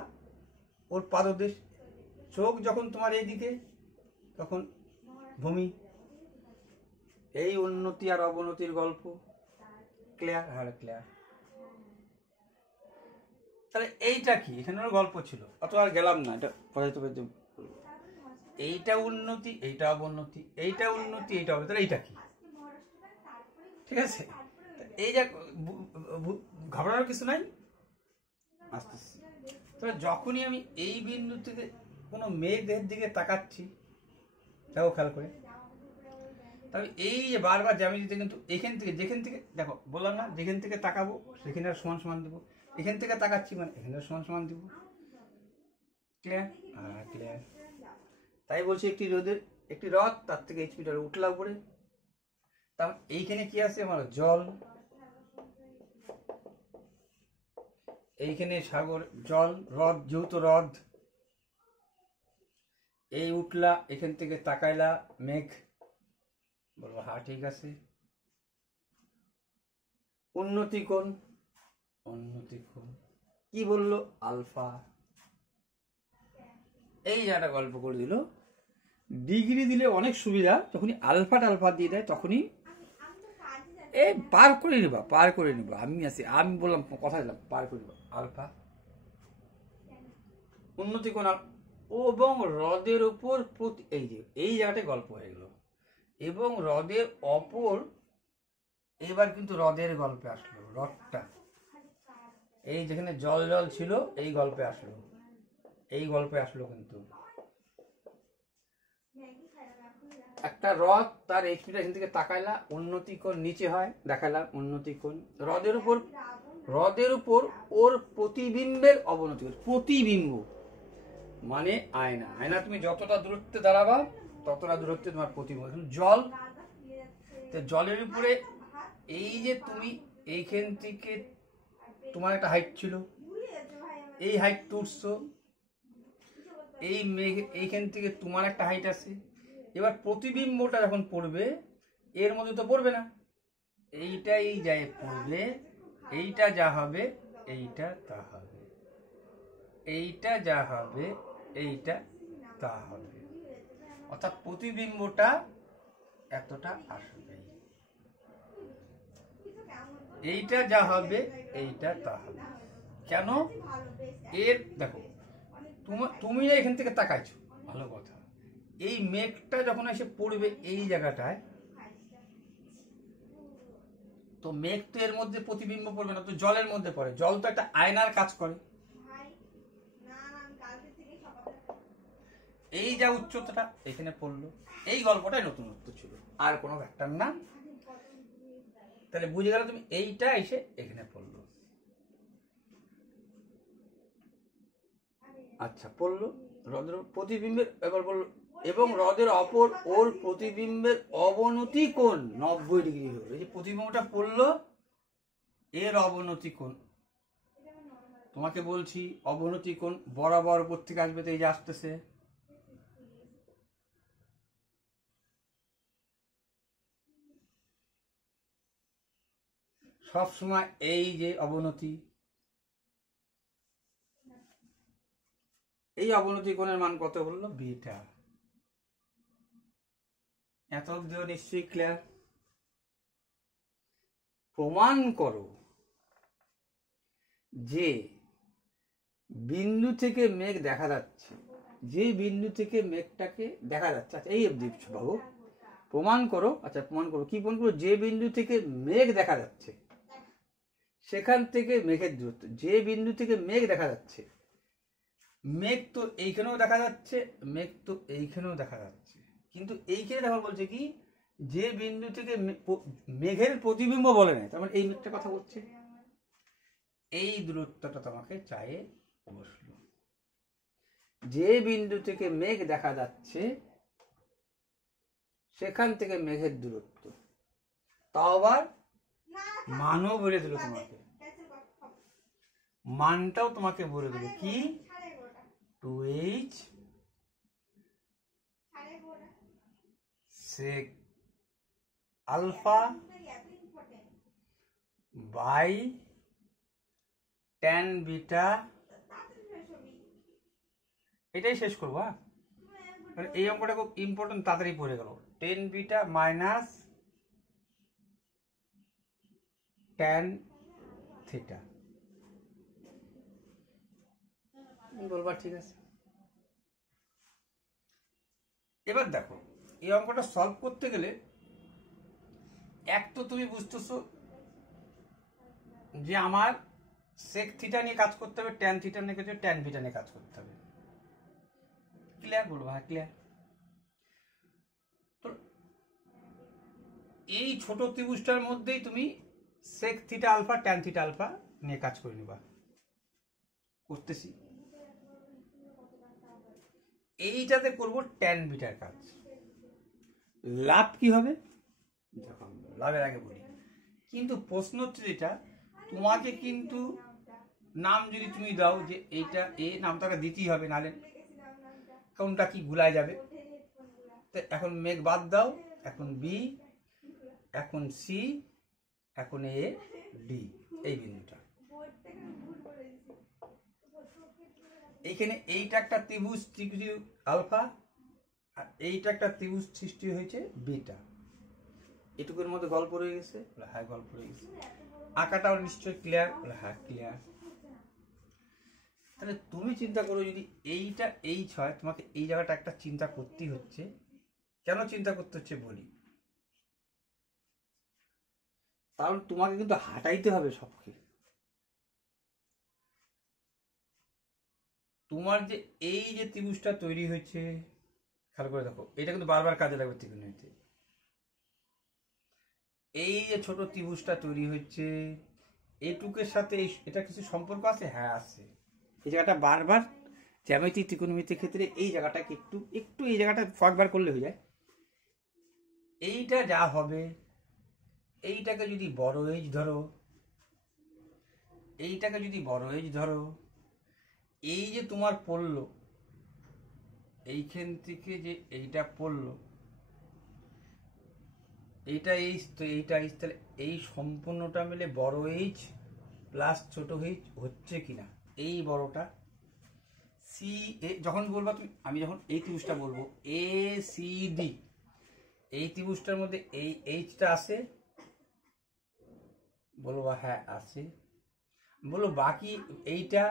ওর পাদদেশ, চোখ যখন তোমার এই দিকে তখন ভূমি, এই উন্নতি আর অবনতির গল্প। ক্লিয়ার? হ্যাঁ ক্লিয়ার। তাহলে এইটা কি, এখানে গল্প ছিল, অত আর গেলাম না, এটা পরে তবে এইটা উন্নতি, এইটা অবনতি, এইটা উন্নতি, এইটা অবনতি, তাহলে এইটা কি, ঠিক আছে? এই যে ঘাবড়ানোর কিছু নাই, আস্তে আস্তে। তবে যখনই আমি এই বিন্দু থেকে কোনো মেঘের দিকে তাকাচ্ছি, দেখো খেয়াল করে, তবে এই যে বারবার জ্যামিতিতে কিন্তু এখান থেকে, যেখান থেকে দেখো বললাম না, যেখান থেকে তাকাবো সেখানে আর সমান সমান দেবো, এখান থেকে তাকাচ্ছি মানে এখানে সমান সমান দেবো। ক্লিয়ার? হ্যাঁ ক্লিয়ার। তাই বলছি একটি হ্রদ, তার থেকে H মিটার উঠলা উপরে, তা এইখানে কি আছে আমার, জল, এইখানে সাগর, জল, হ্রদ, যেহেতু হ্রদ, এই উঠলা, এখান থেকে তাকাইলা মেঘ, বলবো হ্যাঁ ঠিক আছে। উন্নতি কোণ, উন্নতি কোণ কি বললো, আলফা। এই যে একটা গল্প করে দিল, ডিগ্রি দিলে অনেক সুবিধা, যখনই আলফা টালফা দিয়ে দেয় তখনই এই পার করে নিবা, পার করে নিবা, আমি আছি, আমি বললাম কথা দিলাম, পার করে নিবা আলফা। উন্নতি কোণ এবং হ্রদের উপর প্রতি, এই যে এই জায়গাটায় গল্প হয়ে গেল, এবং হ্রদের অপর, এবার কিন্তু হ্রদের গল্পে আসলো, হ্রদটা এই যেখানে জল জল ছিল এই গল্পে আসলো, এই গল্পে আসলো কিন্তু একটা হ্রদ, তার এইচপিটা এখান থেকে তাকাইলা, উন্নতি কোণ নিচে হয়, দেখালাম উন্নতি কোণ। হ্রদের উপর ওর প্রতিবিম্বের অবনতি কোণ। প্রতিবিম্ব মানে আয়না। আয়না তুমি যতটা দূরত্বে দাঁড়াবা ততটা দূরত্বে তোমার প্রতিবিম্ব। এখন জল, তো জলের উপরে এই যে তুমি এইখান থেকে তোমার একটা হাইট ছিল, এই হাইট উঠছো, এই মেঘ এইখান থেকে তোমার একটা হাইট আছে। এবার প্রতিবিম্বটা যখন পড়বে এর মধ্যে তো পড়বে না, এইটাই যায় পড়বে, এইটা যা হবে এইটা তা হবে, এইটা যা হবে এইটা তা হবে, অর্থাৎ প্রতিবিম্বটা এতটা আসবে, এইটা যা হবে এইটা তা হবে। কেন? এর দেখো তুমি এখান থেকে তাকাইছো, ভালো কথা, এই মেঘটা যখন এসে পড়বে এই জায়গাটায়, তো মেঘ তো এর মধ্যে প্রতিবিম্ব পড়বে না, তো জলের মধ্যে পড়ে। জল তো একটা আয়নার কাজ করে। এই যা উচ্চতাটা এখানে পড়লো, এই গল্পটাই নতুনত্ব ছিল, আর কোনো ফ্যাক্টর না। তাহলে বুঝে গেল তুমি, এইটা এসে এখানে পড়লো। আচ্ছা, পড়লো হ্রদের প্রতিবিম্বের, এবার বললো এবং হ্রদের অপর ওর প্রতিবিম্বের অবনতি কোণ 90 ডিগ্রি হলো। এই যে প্রতিবিম্বটা পড়লো, এর অবনতি কোণ তোমাকে বলছি, অবনতি কোণ বরাবর উপর থেকে আসবে, তো এই যে আসতেছে, সবসময় এই যে অবনতি, এই অবনতি কোণের মান কত বললো? বিটা। এত অব্দিও নিশ্চয়ই ক্লিয়ার? প্রমাণ করো যে বিন্দু থেকে মেঘ দেখা যাচ্ছে, যে বিন্দু থেকে মেঘটাকে দেখা যাচ্ছে। আচ্ছা, এই অব্দি বাবু প্রমাণ করো। আচ্ছা, প্রমাণ করো, কি প্রমাণ করো? যে বিন্দু থেকে মেঘ দেখা যাচ্ছে সেখান থেকে মেঘের দূরত্ব, যে বিন্দু থেকে মেঘ দেখা যাচ্ছে, মেঘ তো এইখানেও দেখা যাচ্ছে, মেঘ তো এইখানেও দেখা যাচ্ছে, কিন্তু এইখানে দেখা বলছে কি, যে বিন্দু থেকে মেঘের প্রতিবিম্ব বলে নাই, তার মানে এই মেঘটার কথা বলছে। এই দূরত্বটা তোমাকে চায়ে বসলো, যে বিন্দু থেকে মেঘ দেখা যাচ্ছে সেখান থেকে মেঘের দূরত্ব, তাও আবার মানও বলে দিল তোমাকে, মানটাও তোমাকে বলে দিল কি, 2h sec alpha by tan beta। এটাই শেষ করবো। এই অঙ্কটা খুব ইম্পর্টেন্ট, তাড়াতাড়ি পড়ে গেল। tan beta minus tan theta বলবা, ঠিক আছে? এবার দেখো, এই অঙ্কটা সলভ করতে গেলে এক তো তুমি বুঝতেছো যে আমার সেক থিটা নিয়ে কাজ করতে হবে, ট্যান থিটা নিয়ে কাজ, ট্যান বিটা নিয়ে কাজ করতে হবে। ক্লিয়ার? বলবো হ্যাঁ ক্লিয়ার। তো এই ছোট ত্রিভুজটার মধ্যেই তুমি sec theta alpha tan theta alpha নিয়ে কাজ করে নিবা। করতেছি, এইটাতে করব ট্যান বিটার কাজ। লাভ কি হবে দেখো, লাভের আগে বলি, কিন্তু প্রশ্ন হচ্ছে যেটা, তোমাকে কিন্তু নাম যদি তুমি দাও যে এইটা এ, নামটাকে দিতেই হবে, নাহলে কোনটা কি ভুলাই যাবে। তো এখন মেঘ বাদ দাও, এখন বি, এখন সি, এখন এ, ডি, এই বিন্দুটা। এইখানে এইটা একটা ত্রিভুজ আলফা, আর এইটা একটা ত্রিভুজ সৃষ্টি হয়েছে বিটা। এটুকুর মধ্যে গল্প রয়ে গেছে? হ্যাঁ, গল্প রয়ে গেছে। আঁকাটাও নিশ্চয়ই ক্লিয়ার? হ্যাঁ ক্লিয়ার। তাহলে তুমি চিন্তা করো, যদি এইটা এইচ হয়, তোমাকে এই জায়গাটা একটা চিন্তা করতেই হচ্ছে। কেন চিন্তা করতে হচ্ছে বলি, কারণ তোমাকে কিন্তু হাঁটাইতে হবে সবকে। তোমার যে এই যে ত্রিভুজটা তৈরি হয়েছে, খেয়াল করে দেখো, এটা কিন্তু বারবার কাজে লাগবে ত্রিকোণমিতিতে। এই যে ছোট ত্রিভুজটা তৈরি হচ্ছে, এইটুকের সাথে এটা কিছু সম্পর্ক আছে? হ্যাঁ আছে। এই জায়গাটা বারবার জ্যামিতি ত্রিকোণমিতির ক্ষেত্রে এই জায়গাটাকে একটু একটু এই জায়গাটা ফাঁকবার করলে হয়ে যায়। এইটা যা হবে, এইটাকে যদি বড় এইচ ধরো, এইটাকে যদি বড় এইচ ধরো, এই যে তোমার পড়লো, এইখান থেকে যে এইটা পড়লো, এইটা এইচ, তো এইটা এইচ, তাহলে এই সম্পূর্ণটা মিলে বড় এইচ প্লাস ছোট এইচ হচ্ছে কিনা, এই বড়টা সি এ যখন বলবা তুমি, আমি যখন এই ত্রিভুজটা বলবো এ সি ডি, এই ত্রিভুজটার মধ্যে এই এইচটা আছে, বলবা হ্যাঁ আছে। বলো বাকি এইটা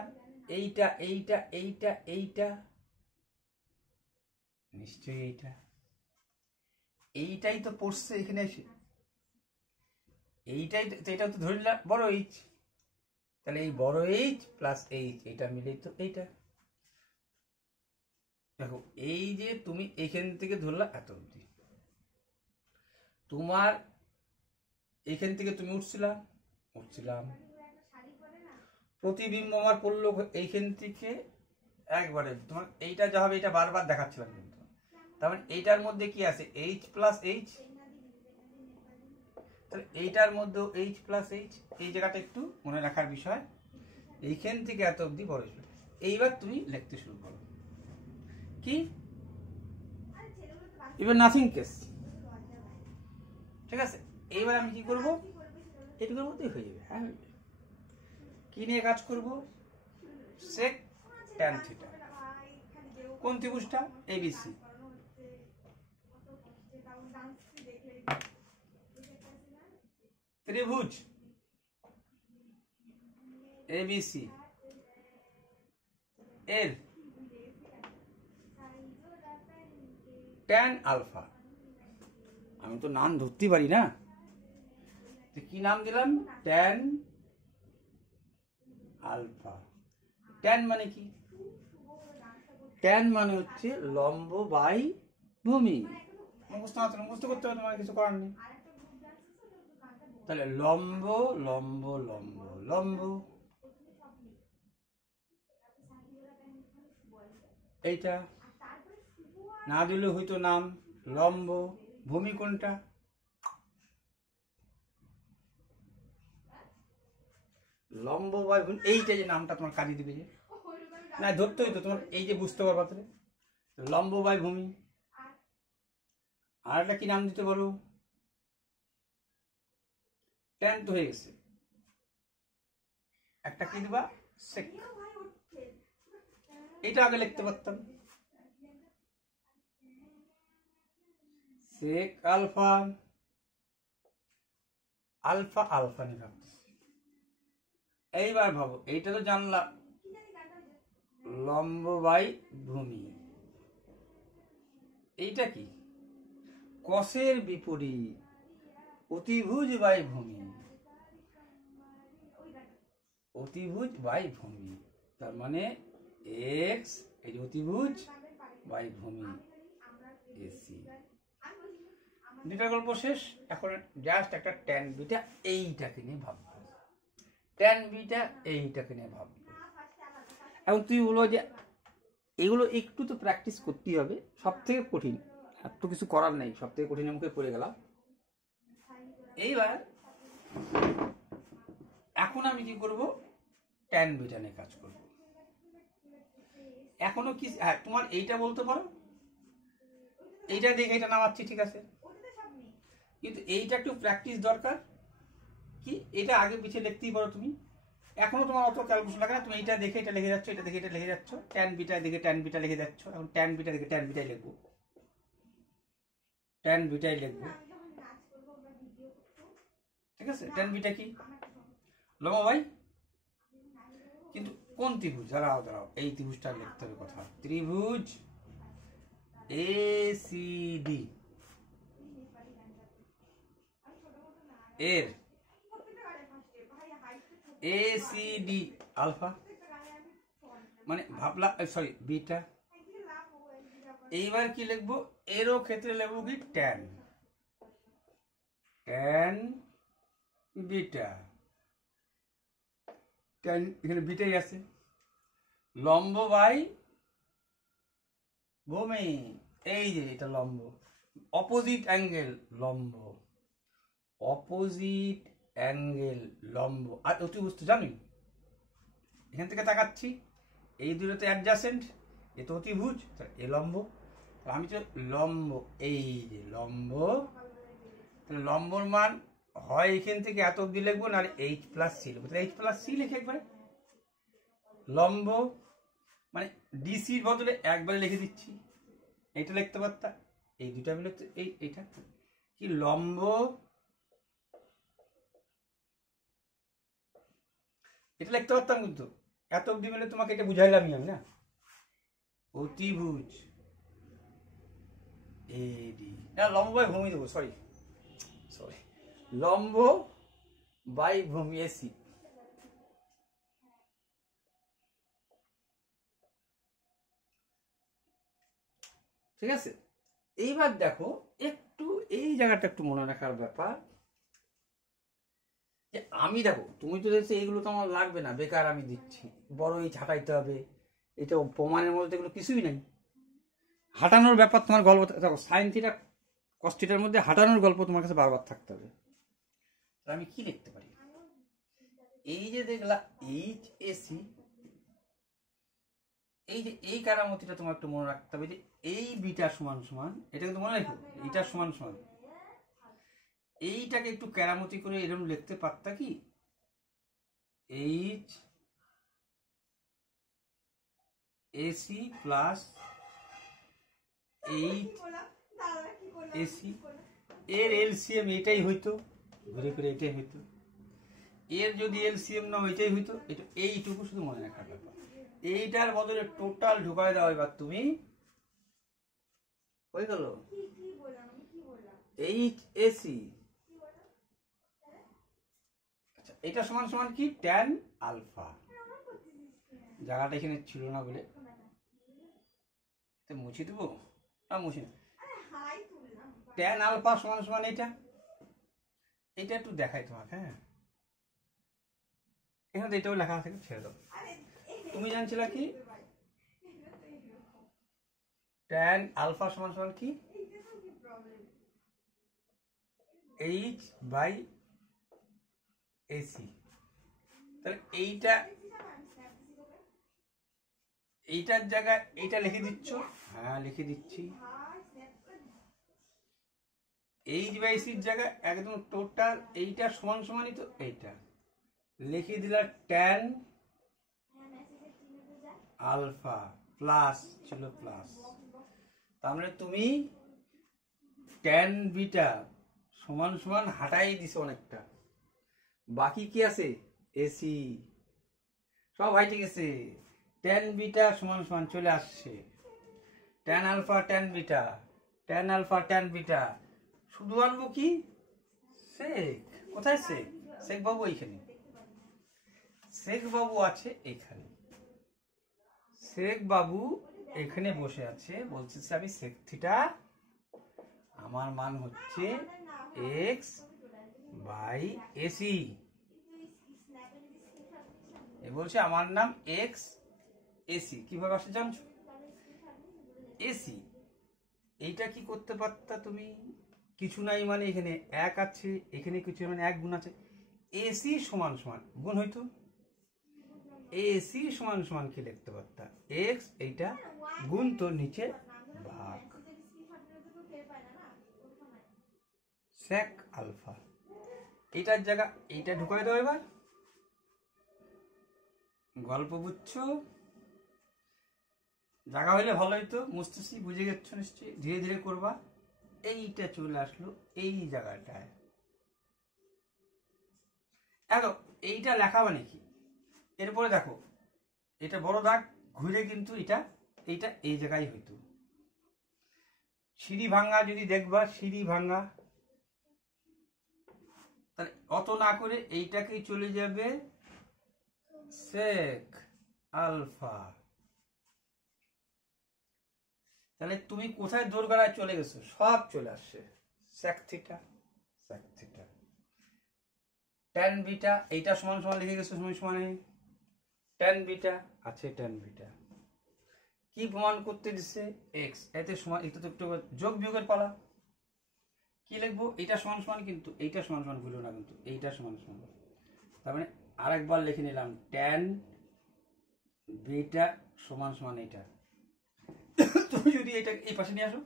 এইটা এইটা এইটা এইটা, নিশ্চয়ই এইটা, এইটাই তো পড়ছে এখানে এসে, এইটাই তো, এটাও তো ধরে নিলাম বড় এইচ, তাহলে এই বড় এইচ প্লাস এইচ এইটা মিলেই তো এইটা। দেখো এই যে তুমি এইখান থেকে ধরলা এত অবধি, তোমার এইখান থেকে তুমি উঠছিলাম, প্রতিবিম্ব আমার পড়লো এইখান থেকে একবারে, তোমার এইটা যা হবে এটা বারবার দেখাচ্ছিলাম কিন্তু, তার মানে এইটার মধ্যে কি আছে এইচ প্লাস এইচ, তাহলে এইটার মধ্যে এইচ প্লাস এইচ, এই জায়গাটা একটু মনে রাখার বিষয়, এইখান থেকে এত অবধি বড় ছিল। এইবার তুমি লিখতে শুরু করো কি, এবার নাথিং কেস, ঠিক আছে। এইবার আমি কি করবো, এটুকুর মধ্যেই হয়ে যাবে। হ্যাঁ, কি নিয়ে কাজ করব, সেক ট্যান থিটা, কোন ত্রিভুজটা, এবিসি, ত্রিভুজ এবিসি এর ট্যান আলফা, আমি তো নাম ধরতে পারি না, কি নাম দিলাম, ট্যান আলফা। ট্যান মানে কি, ট্যান মানে হচ্ছে লম্ব বাই ভূমি, মুখস্থ করতে হবে, তোমার কিছু করার নেই। তাহলে লম্ব লম্ব লম্ব লম্ব, এইটা না দিলে হইতো নাম লম্ব, ভূমি কোনটা, লম্ব বাই ভূমি, এইটা যে নামটা তোমার কাজে দিবে, যে না ধরতে হইতো তোমার, এই যে বুঝতে পারবা তাহলে লম্ব বাই ভূমি। আর একটা কি নাম দিতে পারো, ট্যান তো হয়ে গেছে, একটা কি দিবা, সেক, এটা আগে লিখতে পারতাম, সেক আলফা, আলফা আলফা নিয়ে ভাবতেছি। এইবার ভাবো, এইটা তো জানলাম লম্ব বাই ভূমি, এইটা কি, কসের বিপরীত, অতিভুজ বাই ভূমি, অতিভুজ বাই ভূমি, তার মানে এক্স এই যে অতিভুজ বাই ভূমি এসি। দুইটা গল্প শেষ, এখন জাস্ট একটা ট্যান বিটা এইটাকে নিয়ে ভাববো, ট্যান বিটা এইটাকে নিয়ে ভাববো। এখন তুই বলো যে এগুলো একটু তো প্র্যাকটিস করতেই হবে, সব থেকে কঠিন, আর তো কিছু করার নেই, সব থেকে কঠিনের মুখে পড়ে গেলাম। এইবার এখন আমি কি করব, ট্যান বিটা নিয়ে কাজ করব। এখনো কি, হ্যাঁ তোমার এইটা বলতে পারো, এইটা দেখে এটা নামাচ্ছি ঠিক আছে, কিন্তু এইটা একটু প্র্যাকটিস দরকার, কি এটা আগে পিছিয়ে লিখতেই পারো তুমি, এখনো তোমার অত ক্যালকুলেশন লাগে না, তুমি এইটা দেখে এটা লিখে যাচ্ছ, এটা দেখে এটা লিখে যাচ্ছ, ট্যান বিটা দেখে ট্যান বিটা লিখে যাচ্ছ, এখন ট্যান বিটা দেখে ট্যান বিটাই লিখবো, ট্যান বিটাই লিখবো, ঠিক আছে। ট্যান বিটা কি, লম্ব ভাই, কিন্তু কোন ত্রিভুজ, দাঁড়াও দাঁড়াও, এই ত্রিভুজটা লিখতে হবে কথা, ত্রিভুজ এসিডি এর এসিডি আলফা মানে ভাবলা, সরি বিটা। এইবার কি লিখবো, এরও ক্ষেত্রে লিখবো কি ট্যান, ট্যান বিটা, ট্যান এখানে বিটাই আছে, লম্ব বাই ভূমি, এই যে এটা লম্ব, অপোজিট অ্যাঙ্গেল লম্ব, অপোজিট অ্যাঙ্গেল লম্ব। আর অতিভুজ জানি, এখান থেকে তাকাচ্ছি, এই দুটো তো অ্যাডজাসেন্ট, এ তো অতিভুজ, এ লম্ব, আমি তো লম্ব, এই যে লম্ব, তাহলে লম্বর মান হয় এখান থেকে এত অব্দি লিখবো, না এইচ প্লাস সি লিখবো, তাহলে এইচ প্লাস সি লিখে একবারে লম্ব, মানে ডিসির বদলে একবারে লিখে দিচ্ছি, এইটা লিখতে পারতাম, এই দুটা মিলে তো এইটা কি লম্ব, এটা লিখতে পারতাম, কিন্তু এত অব্দি মিলে তোমাকে এটা বুঝাইলামই আমি না, অতিভুজ এডি, না লম্ব বাই ভূমি দেবো, সরি সরি, লম্ব বাই ভূমি এসি। ঠিক আছে, এইবার দেখো একটু এই জায়গাটা একটু মনে রাখার ব্যাপার, যে আমি দেখো তুমি তো দেখছো এইগুলো তো আমার লাগবে না, বেকার আমি দিচ্ছি, বড় এই ছাটাইতে হবে, এটা প্রমাণের মধ্যে এগুলো কিছুই নাই, হাঁটানোর ব্যাপার তোমার গল্প, দেখো সাইন থিটা কস থিটার মধ্যে হাঁটানোর গল্প তোমার কাছে বারবার থাকতে হবে। আমি কি লিখতে পারি, এই যে দেখলা এইচ এসি, এই যে এই কারামতিটা তোমার একটু মনে রাখতে হবে, যে এই বিটা সমান সমান, এটা কিন্তু মনে রাখো এইটা সমান সমান, এইটাকে একটু কেরামতি করে এরকম লিখতে পারতা কি, H AC plus H AC, এর এলসিএম এটাই হইতো, ঘুরে ফিরে এটাই হইতো, এর যদি এলসিএম নাও এটাই হইতো, এটা এইটুকু শুধু মনে রাখার ব্যাপার, এইটার বদলে টোটাল ঢুকায় দাও, এবার তুমি হয়ে গেল এইচ এসি, আচ্ছা এটা সমান সমান কি ট্যান আলফা, জায়গাটা এখানে ছিল না বলে মুছে দেবো, না মুছে না, ট্যান আলফা সমান সমান এটা, এটা একটু দেখাই তোমাকে, হ্যাঁ এখানে এটাও লেখা আছে, ছেড়ে দাও, তুমি জানছিলে কি ট্যান আলফা সমান সমান কি এইচ বাই এসি, তাহলে এইটা এইটার জায়গায় এইটা লিখে দিচ্ছ, হ্যাঁ লিখে দিচ্ছি, এইচ বাই এসির জায়গায় একদম টোটাল এইটা সমান সমানই তো, এইটা লিখে দিলা ট্যান আলফা প্লাস ছিল প্লাস, তাহলে তুমি ট্যান বিটা সমান সমান হাঁটাই দিছো অনেকটা, বাকি কি আছে এসি, সব হাইটে গেছে, ট্যান বিটা সমান সমান চলে আসছে, tan alpha tan beta, tan alpha tan beta, শুধু আনবো কি সেক, কোথায় সেক, শেখ বাবু এইখানে, শেখ বাবু আছে এখানে, শেখ বাবু এখানে বসে আছে, বলছে আমি সেক থিটা, আমার মান হচ্ছে এক্স বাই এসি, এ বলছে আমার নাম এক্স এসি, কিভাবে আসে জানছো, এসি, এইটা কি করতে পারতা তুমি, কিছু নাই মানে এখানে এক আছে, এখানে কিছু মানে এক গুণ আছে, এসি সমান সমান গুণ হইতো, এসি সমান সমান কি লিখতে পারতা, এক্স এইটা গুণ তো নিচে ভাগ সেক আলফা, এইটার জায়গা এইটা ঢুকাই দাও, এবার গল্প বুঝছো, জায়গা হইলে ভালো হইতো, মুস্তেছি বুঝে গেছো নিশ্চয়ই, ধীরে ধীরে করবা, এইটা চলে আসলো এই জায়গাটায়, দেখো এইটা লেখা মানে কি, এরপরে দেখো এটা বড় দাগ ঘুরে, কিন্তু এটা এইটা এই জায়গায় হইতো, সিঁড়ি ভাঙ্গা যদি দেখবা, সিঁড়ি ভাঙ্গা, তাহলে অত না করে এইটাকেই চলে যাবে সেক আলফা তাহলে তুমি কোথায় দোরগোড়ায় চলে গেছো, সব চলে আসছে। sec থিটা tan বিটা, এইটা সমান সমান লিখে গেছো সমান সমানে tan বিটা আছে। tan বিটা কি প্রমাণ করতে দিচ্ছে, x এতে সমান, এটা তো একটু যোগ বিয়োগের পালা। কি লিখবো, এইটা সমান সমান, কিন্তু এইটা সমান সমান ভুলো না, কিন্তু এইটা সমান সমান। তার মানে আরেকবার লিখে নিলাম tan বিটা সমান সমান এইটা। তুমি যদি এটা এই পাশে নিয়ে আসো,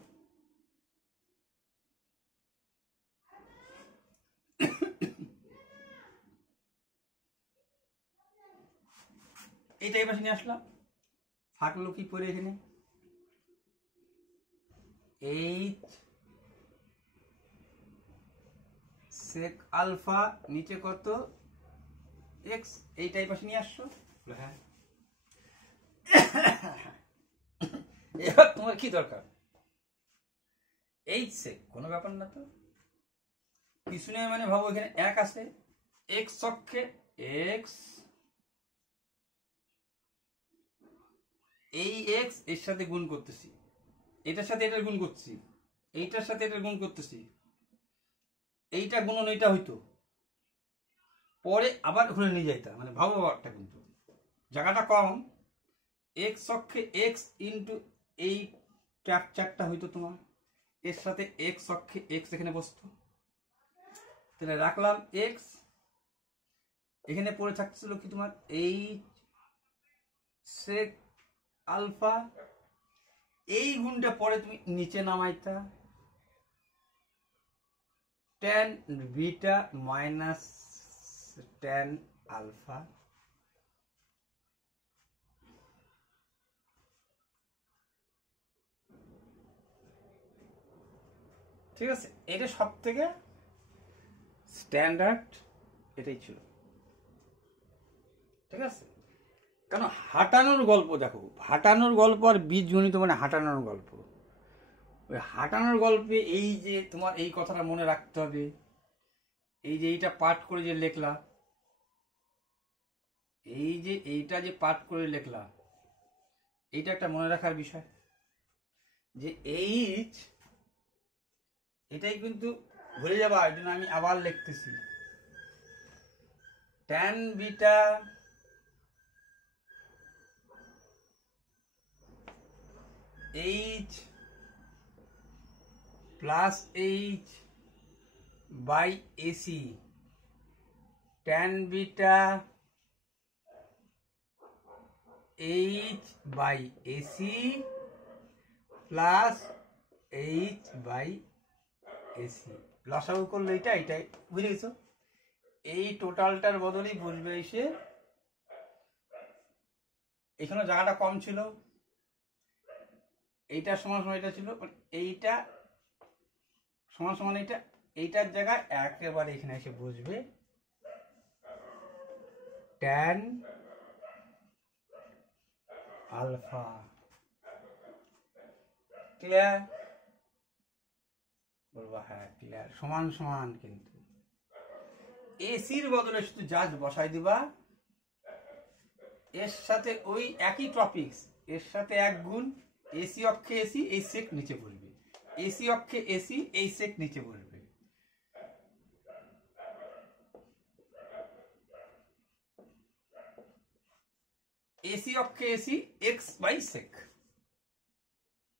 এইটা এই পাশে নিয়ে আসলাম, থাকলো কি পরে এখানে এইচ sec আলফা, নিচে কত x, এইটা এই পাশে নিয়ে আসছো। হ্যাঁ, এবার তোমার কি দরকার, এইচ sec, কোনো ব্যাপার না তো, কিছু নেই মানে ভাবো এখানে এক আছে, x অক্ষে x, এই x এর সাথে গুণ করতেছি, এটার সাথে এটার গুণ করতেছি, এইটার সাথে এটার গুণ করতেছি, এইটা গুণন এইটা হইতো, পরে আবার ঘুরে নিয়ে যাইতাম, মানে ভাবো ব্যাপারটা, কিন্তু জায়গাটা কম, x অক্ষে x ইন্টু এই চারটা হইতো তোমার, এর সাথে x অক্ষে x এখানে বসতো, তাহলে রাখলাম x, এখানে পড়ে থাকছিল কি তোমার এই sec আলফা, এই গুণটা পরে তুমি নিচে নামাইতা tan beta minus tan alpha, ঠিক আছে। এটা সব থেকে স্ট্যান্ডার্ড এটাই ছিল, ঠিক আছে। কারণ হাঁটানোর গল্প দেখো, হাঁটানোর গল্প আর বীজগণিত মানে হাঁটানোর গল্প। ওই হাঁটানোর গল্পে এই যে তোমার এই কথাটা মনে রাখতে হবে, এই যে এইটা পাঠ করে যে লেখলা, এই যে এইটা যে পাঠ করে লেখলা, এইটা একটা মনে রাখার বিষয়, যে এইচ, এটাই কিন্তু ভুলে যাবা, এই জন্য আমি আবার লিখতেছি tan beta h plus h by AC, tan beta h by AC plus h by AC, লসাগু করলে এটাই বুঝে গেছো। এই টোটালটার বদলেই বসবে এসে, এখানে জায়গাটা কম ছিল, এইটা সমান সমান এটা ছিল, এইটা সমান সমান এইটা, এইটার জায়গায় একেবারে এখানে এসে বসবে tan আলফা। ক্লিয়ার, বলবো হ্যাঁ ক্লিয়ার, সমান সমান, কিন্তু এসির বদলে শুধু জাস্ট বসাই দিবা, এর সাথে ওই একই টপিকস, এর সাথে এক গুণ, এসি অক্ষে এসি, এই সেক নিচে পড়বে, এসি অক্ষে এসি, এই সেক নিচে পড়বে, এসি অক্ষে AC x by sec,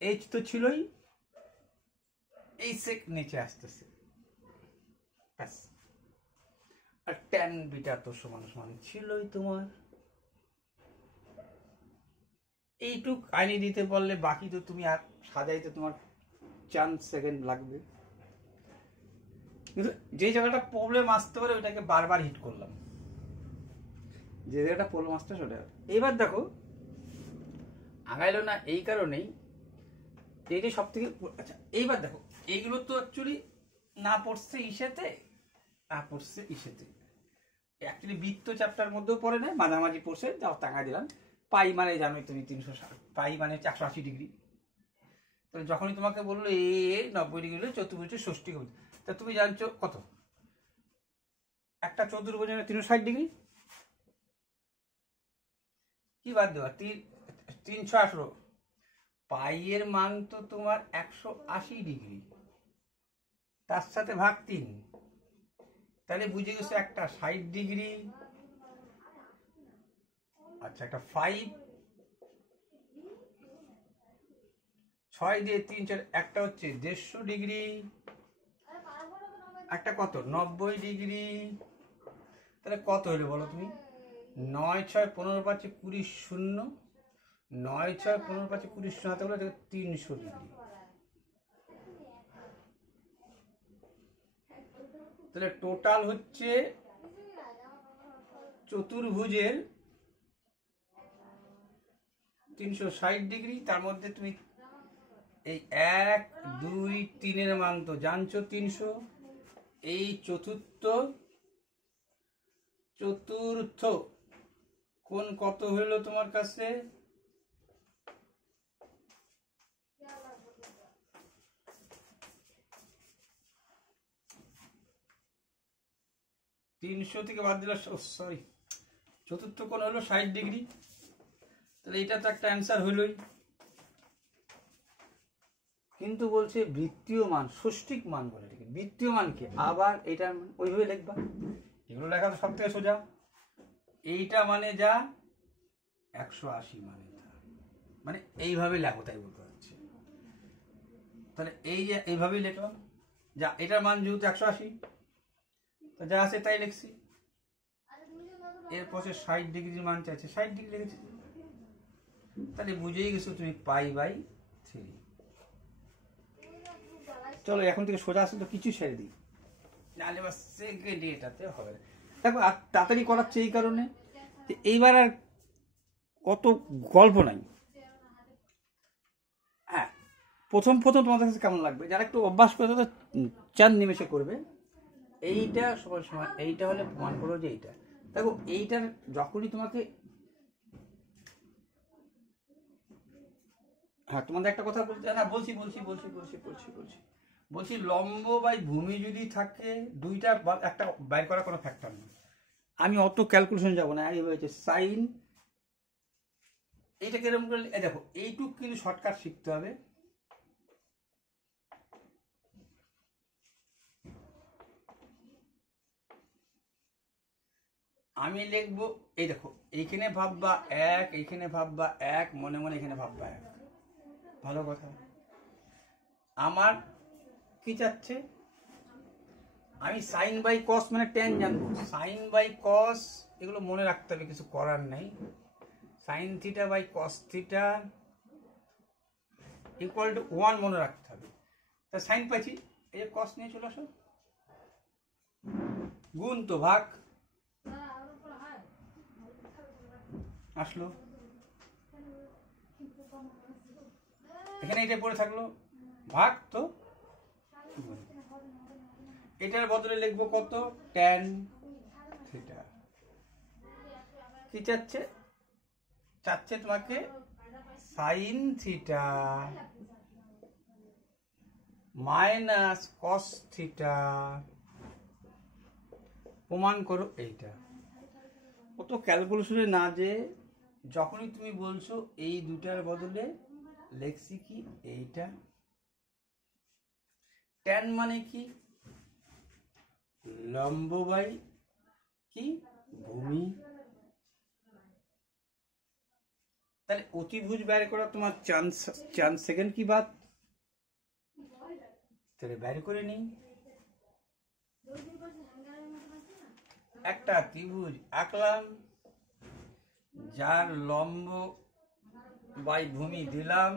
h তো ছিলই, এই সেক নিচে আসতেছে, আর tan বিটা তো সমান সমান ছিলই তোমার। এইটুক আইনি দিতে পারলে বাকি তো তুমি আর সাজাইতে তোমার 4 সেকেন্ড লাগবে, কিন্তু যে জায়গাটা প্রবলেম আসতে পারে ওইটাকে বারবার হিট করলাম, যে জায়গাটা প্রবলেম আসতে সেটা। এইবার দেখো আগাইলো না এই কারণেই, এইটাই সব থেকে, আচ্ছা এইবার দেখো এইগুলো তো অ্যাকচুয়ালি না পড়ছে ইসেতে, না পড়ছে ইসেতে, অ্যাকচুয়ালি বৃত্ত চ্যাপ্টার মধ্যেও পড়ে না, মাঝামাঝি পড়ছে, যাও টাকা দিলাম। পাই মানে জানোই তুমি 360, পাই মানে 180 ডিগ্রি, তো যখনই তোমাকে বললো এ 90 ডিগ্রি হলে চতুর্ভুজের ষষ্ঠী হবে, তা তুমি জানছো কত, একটা চতুর্ভুজ 360 ডিগ্রি, কি বাদ দেওয়া, 318, পাইয়ের মান তো তোমার 180°, তার সাথে ভাগ 3, তাহলে বুঝে গেছো একটা 60°, আচ্ছা একটা 5, 6 দিয়ে 3 4, একটা হচ্ছে 150°, একটা কত 90°, তাহলে কত হলো বলো তুমি? 9 6 15 5 20 শূন্য, 9 6 15 5 20 শূন্য হাতে বলে 300°। তাহলে টোটাল হচ্ছে চতুর্ভুজের 360°, তার মধ্যে তুমি এই 1 2 3 মান তো জানছো 300, এই চতুর্থ কোণ কত হলো তোমার কাছে? 300 থেকে বাদ দিলে, সরি, চতুর্থ কোণ হলো 60°, তাহলে এটা তো একটা অ্যান্সার হলোই। কিন্তু বলছে বৃত্তীয় মান, ষষ্ঠিক মান বলে, ঠিক আছে, বৃত্তীয় মানকে আবার এইটার মান ওইভাবে লিখবা। এগুলো লেখা তো সব থেকে সোজা। এইটা মানে যা, 180 মানে যা, মানে এইভাবে লেখো, তাই বলতে পারছি। তাহলে এই যে এইভাবেই লিখলাম, যা এটার মান যেহেতু 180, তো যা আছে তাই লিখছি। এরপর 60°র মান চাইছে, 60° লিখেছি। তাহলে বুঝেই গেছো তুমি π/3। চলো এখন থেকে সোজা আসলে তো কিছু ছেড়ে দিই, নাহলে বা সেকেন্ড এটাতে হবে না। দেখো আর তাড়াতাড়ি করাচ্ছে এই কারণে যে এইবার আর কত গল্প নাই। হ্যাঁ, প্রথম তোমাদের কাছে কেমন লাগবে, যারা একটু অভ্যাস করে তো 4 নিমেষে করবে। এইটা সময় এইটা হলে প্রমাণ করো যে এইটা। দেখো এইটার যখনই তোমাকে, হ্যাঁ তোমাদের একটা কথা বলতে, না বলছি লম্ব বাই ভূমি যদি থাকে, দুইটা একটা বাইর করার কোনো ফ্যাক্টর নেই। আমি অত ক্যালকুলেশন যাবো না। এই হয়েছে সাইন, এইটাকে এরকম করে দেখো, এইটুক কিন্তু শর্টকাট শিখতে হবে। আমি লিখবো, এই দেখো এইখানে ভাববা 1, এইখানে ভাববা 1, মনে মনে এখানে ভাববা 1। ভালো কথা। আমার কি চাচ্ছে, আমি সাইন বাই কস মানে ট্যান জানবো। সাইন বাই কস এগুলো মনে রাখতে হবে, কিছু করার নেই। Sine theta by cos theta equal to 1 মনে রাখতে হবে। তা সাইন পাইছি, এই যে কস নিয়ে চলে আসো, গুণ তো ভাগ আসলো, এখানে এটা পড়ে থাকলো, ভাগ তো এটার বদলে লিখবো কত, ট্যান থিটা। কি চাচ্ছে তোমাকে sine theta minus cos theta, প্রমাণ করো এইটা। অত ক্যালকুলেশনে না, যে যখনই তুমি বলছো এই দুটার বদলে লেখছি কি এইটা, ট্যান মানে কি, লম্ব বাই কি ভূমি। তাহলে অতিভুজ বের করা তোমার চান্স সেকেন্ড কি বাদ, তাহলে বের করে নিই। একটা ত্রিভুজ আঁকলাম, যার লম্ব বাই ভূমি দিলাম,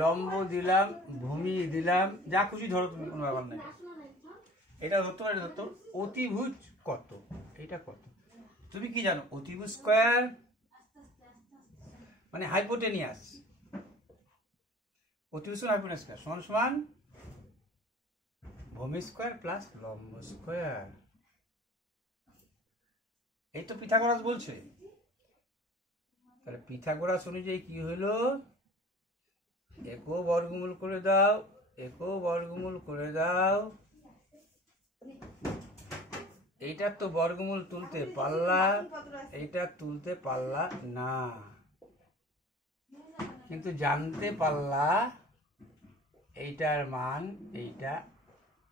লম্ব দিলাম, ভূমি দিলাম, যা খুশি ধরো তুমি, কোনো ব্যাপার নাই। এটা ধরতো, এটা ধরতো। অতিভুজ কত, এটা কত তুমি কি জানো, অতিভুজ স্কয়ার মানে হাইপোটেনিয়াস, অতিভুজ হাইপোটেনিয়াস স্কয়ার সমান সমান ভূমি স্কয়ার প্লাস লম্ব স্কয়ার। এই তো পিথাগোরাস বলছে। তাহলে পিথাগোরাস অনুযায়ী কি হলো, একো বর্গমূল করে দাও, একো বর্গমূল করে দাও। এইটার তো বর্গমূল তুলতে পারলা, এইটা তুলতে পারলা না। কিন্তু জানতে পারলা এইটার মান এইটা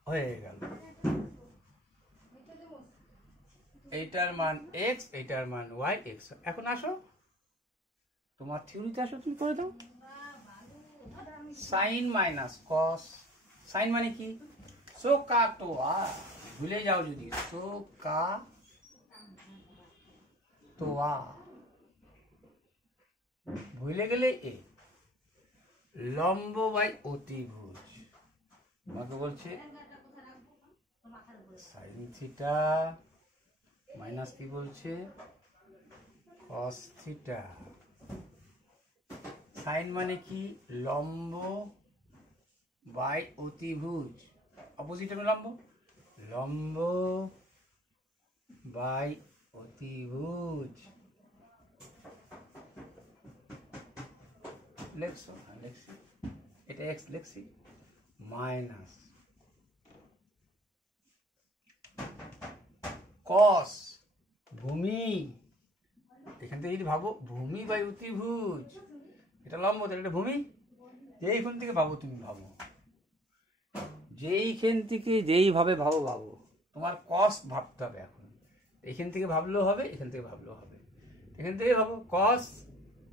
হয়ে গেল, এইটার মান এক্স, এইটার মান ওয়াই, এক্স। এখন আসো তোমার থিওরিতে আসো, তুমি করে দাও। সাইন মাইনাস কস, সাইন মানে কি? সো কা তো আ, ভুলে যাও যদি, সো কা তো আ, ভুলে গেলে এ, লম্ব বাই অতিভুজ। তোমাকে বলছে সাইন থিটা মাইনাস কি বলছে, কস থিটা। সাইন মানে কি? লম্ব বাই অতিভুজ, অপোজিট হবে লম্ব, লম্ব বাই অতিভুজ। লিখছো? লিখছি, এটা এক্স লিখছি, মাইনাস কস ভূমি, এখান থেকে যদি ভাবো ভূমি বাই অতিভুজ, এটা লম্ব, তাহলে এটা ভূমি। যেইখান থেকে ভাবো তুমি ভাবো, যেইখান থেকে যেইভাবে ভাবো ভাবো, তোমার কস ভাবতে হবে। এখন এখান থেকে ভাবলেও হবে, এখান থেকে ভাবলেও হবে, এখান থেকে ভাবো কস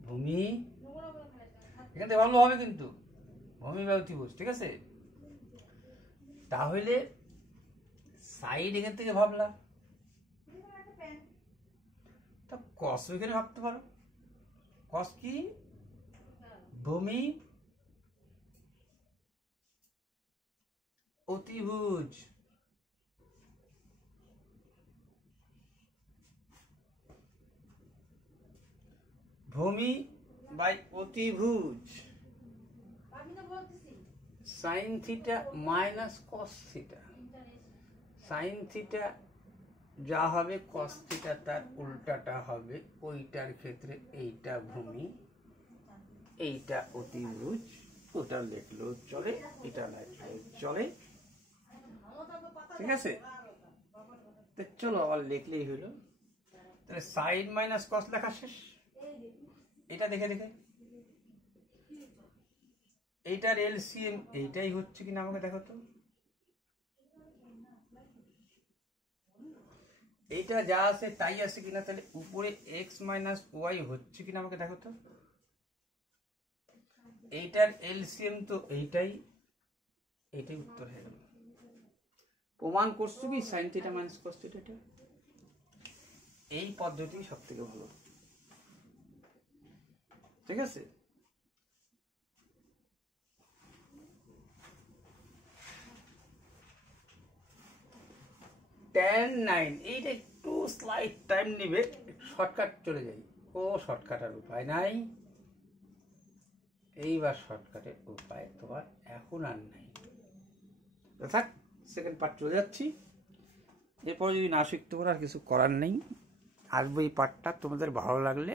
ভূমি, এখান থেকে ভাবলেও হবে, কিন্তু ভূমি বা অতিভুজ, ঠিক আছে? তাহলে সাইড এখান থেকে ভাবলা, তা কস এখানে ভাবতে পারো। কস কি? ভূমি অতিভুজ। ভূমি বাই অতিভুজ, sine theta minus cos theta. Sine theta যা হবে কস থিটা তার উল্টাটা হবে, ওইটার ক্ষেত্রে এইটা ভূমি, এইটা অতিভুজ। ওটা লিখলেও চলে, এটা লিখলেও চলে, ঠিক আছে? চলো আবার লিখলেই হলো। তাহলে সাইন মাইনাস কস লেখা শেষ। এটা দেখে দেখে, এইটার এলসিএম এইটাই হচ্ছে কিনা আমাকে দেখো তো। এইটা যা আছে তাই আছে কিনা, তাহলে উপরে এক্স মাইনাস ওয়াই হচ্ছে কিনা আমাকে দেখো তো। এইটার এলসিএম তো এইটাই, এইটাই উত্তর হয়ে গেল। প্রমাণ করছো কি sine theta minus cos theta? এই পদ্ধতি সব থেকে ভালো, ঠিক আছে? tan 9, এইটা একটু স্লাইড টাইম নেবে, শর্টকাট চলে যাই। ও শর্টকাটের উপায় নাই, এইবার শর্টকাটের উপায় তোমার এখন আর নাই। অর্থাৎ সেকেন্ড পার্ট চলে যাচ্ছি, এরপরে যদি না শিখতে পারো আর কিছু করার নেই। আসবো এই পার্টটা, তোমাদের ভালো লাগলে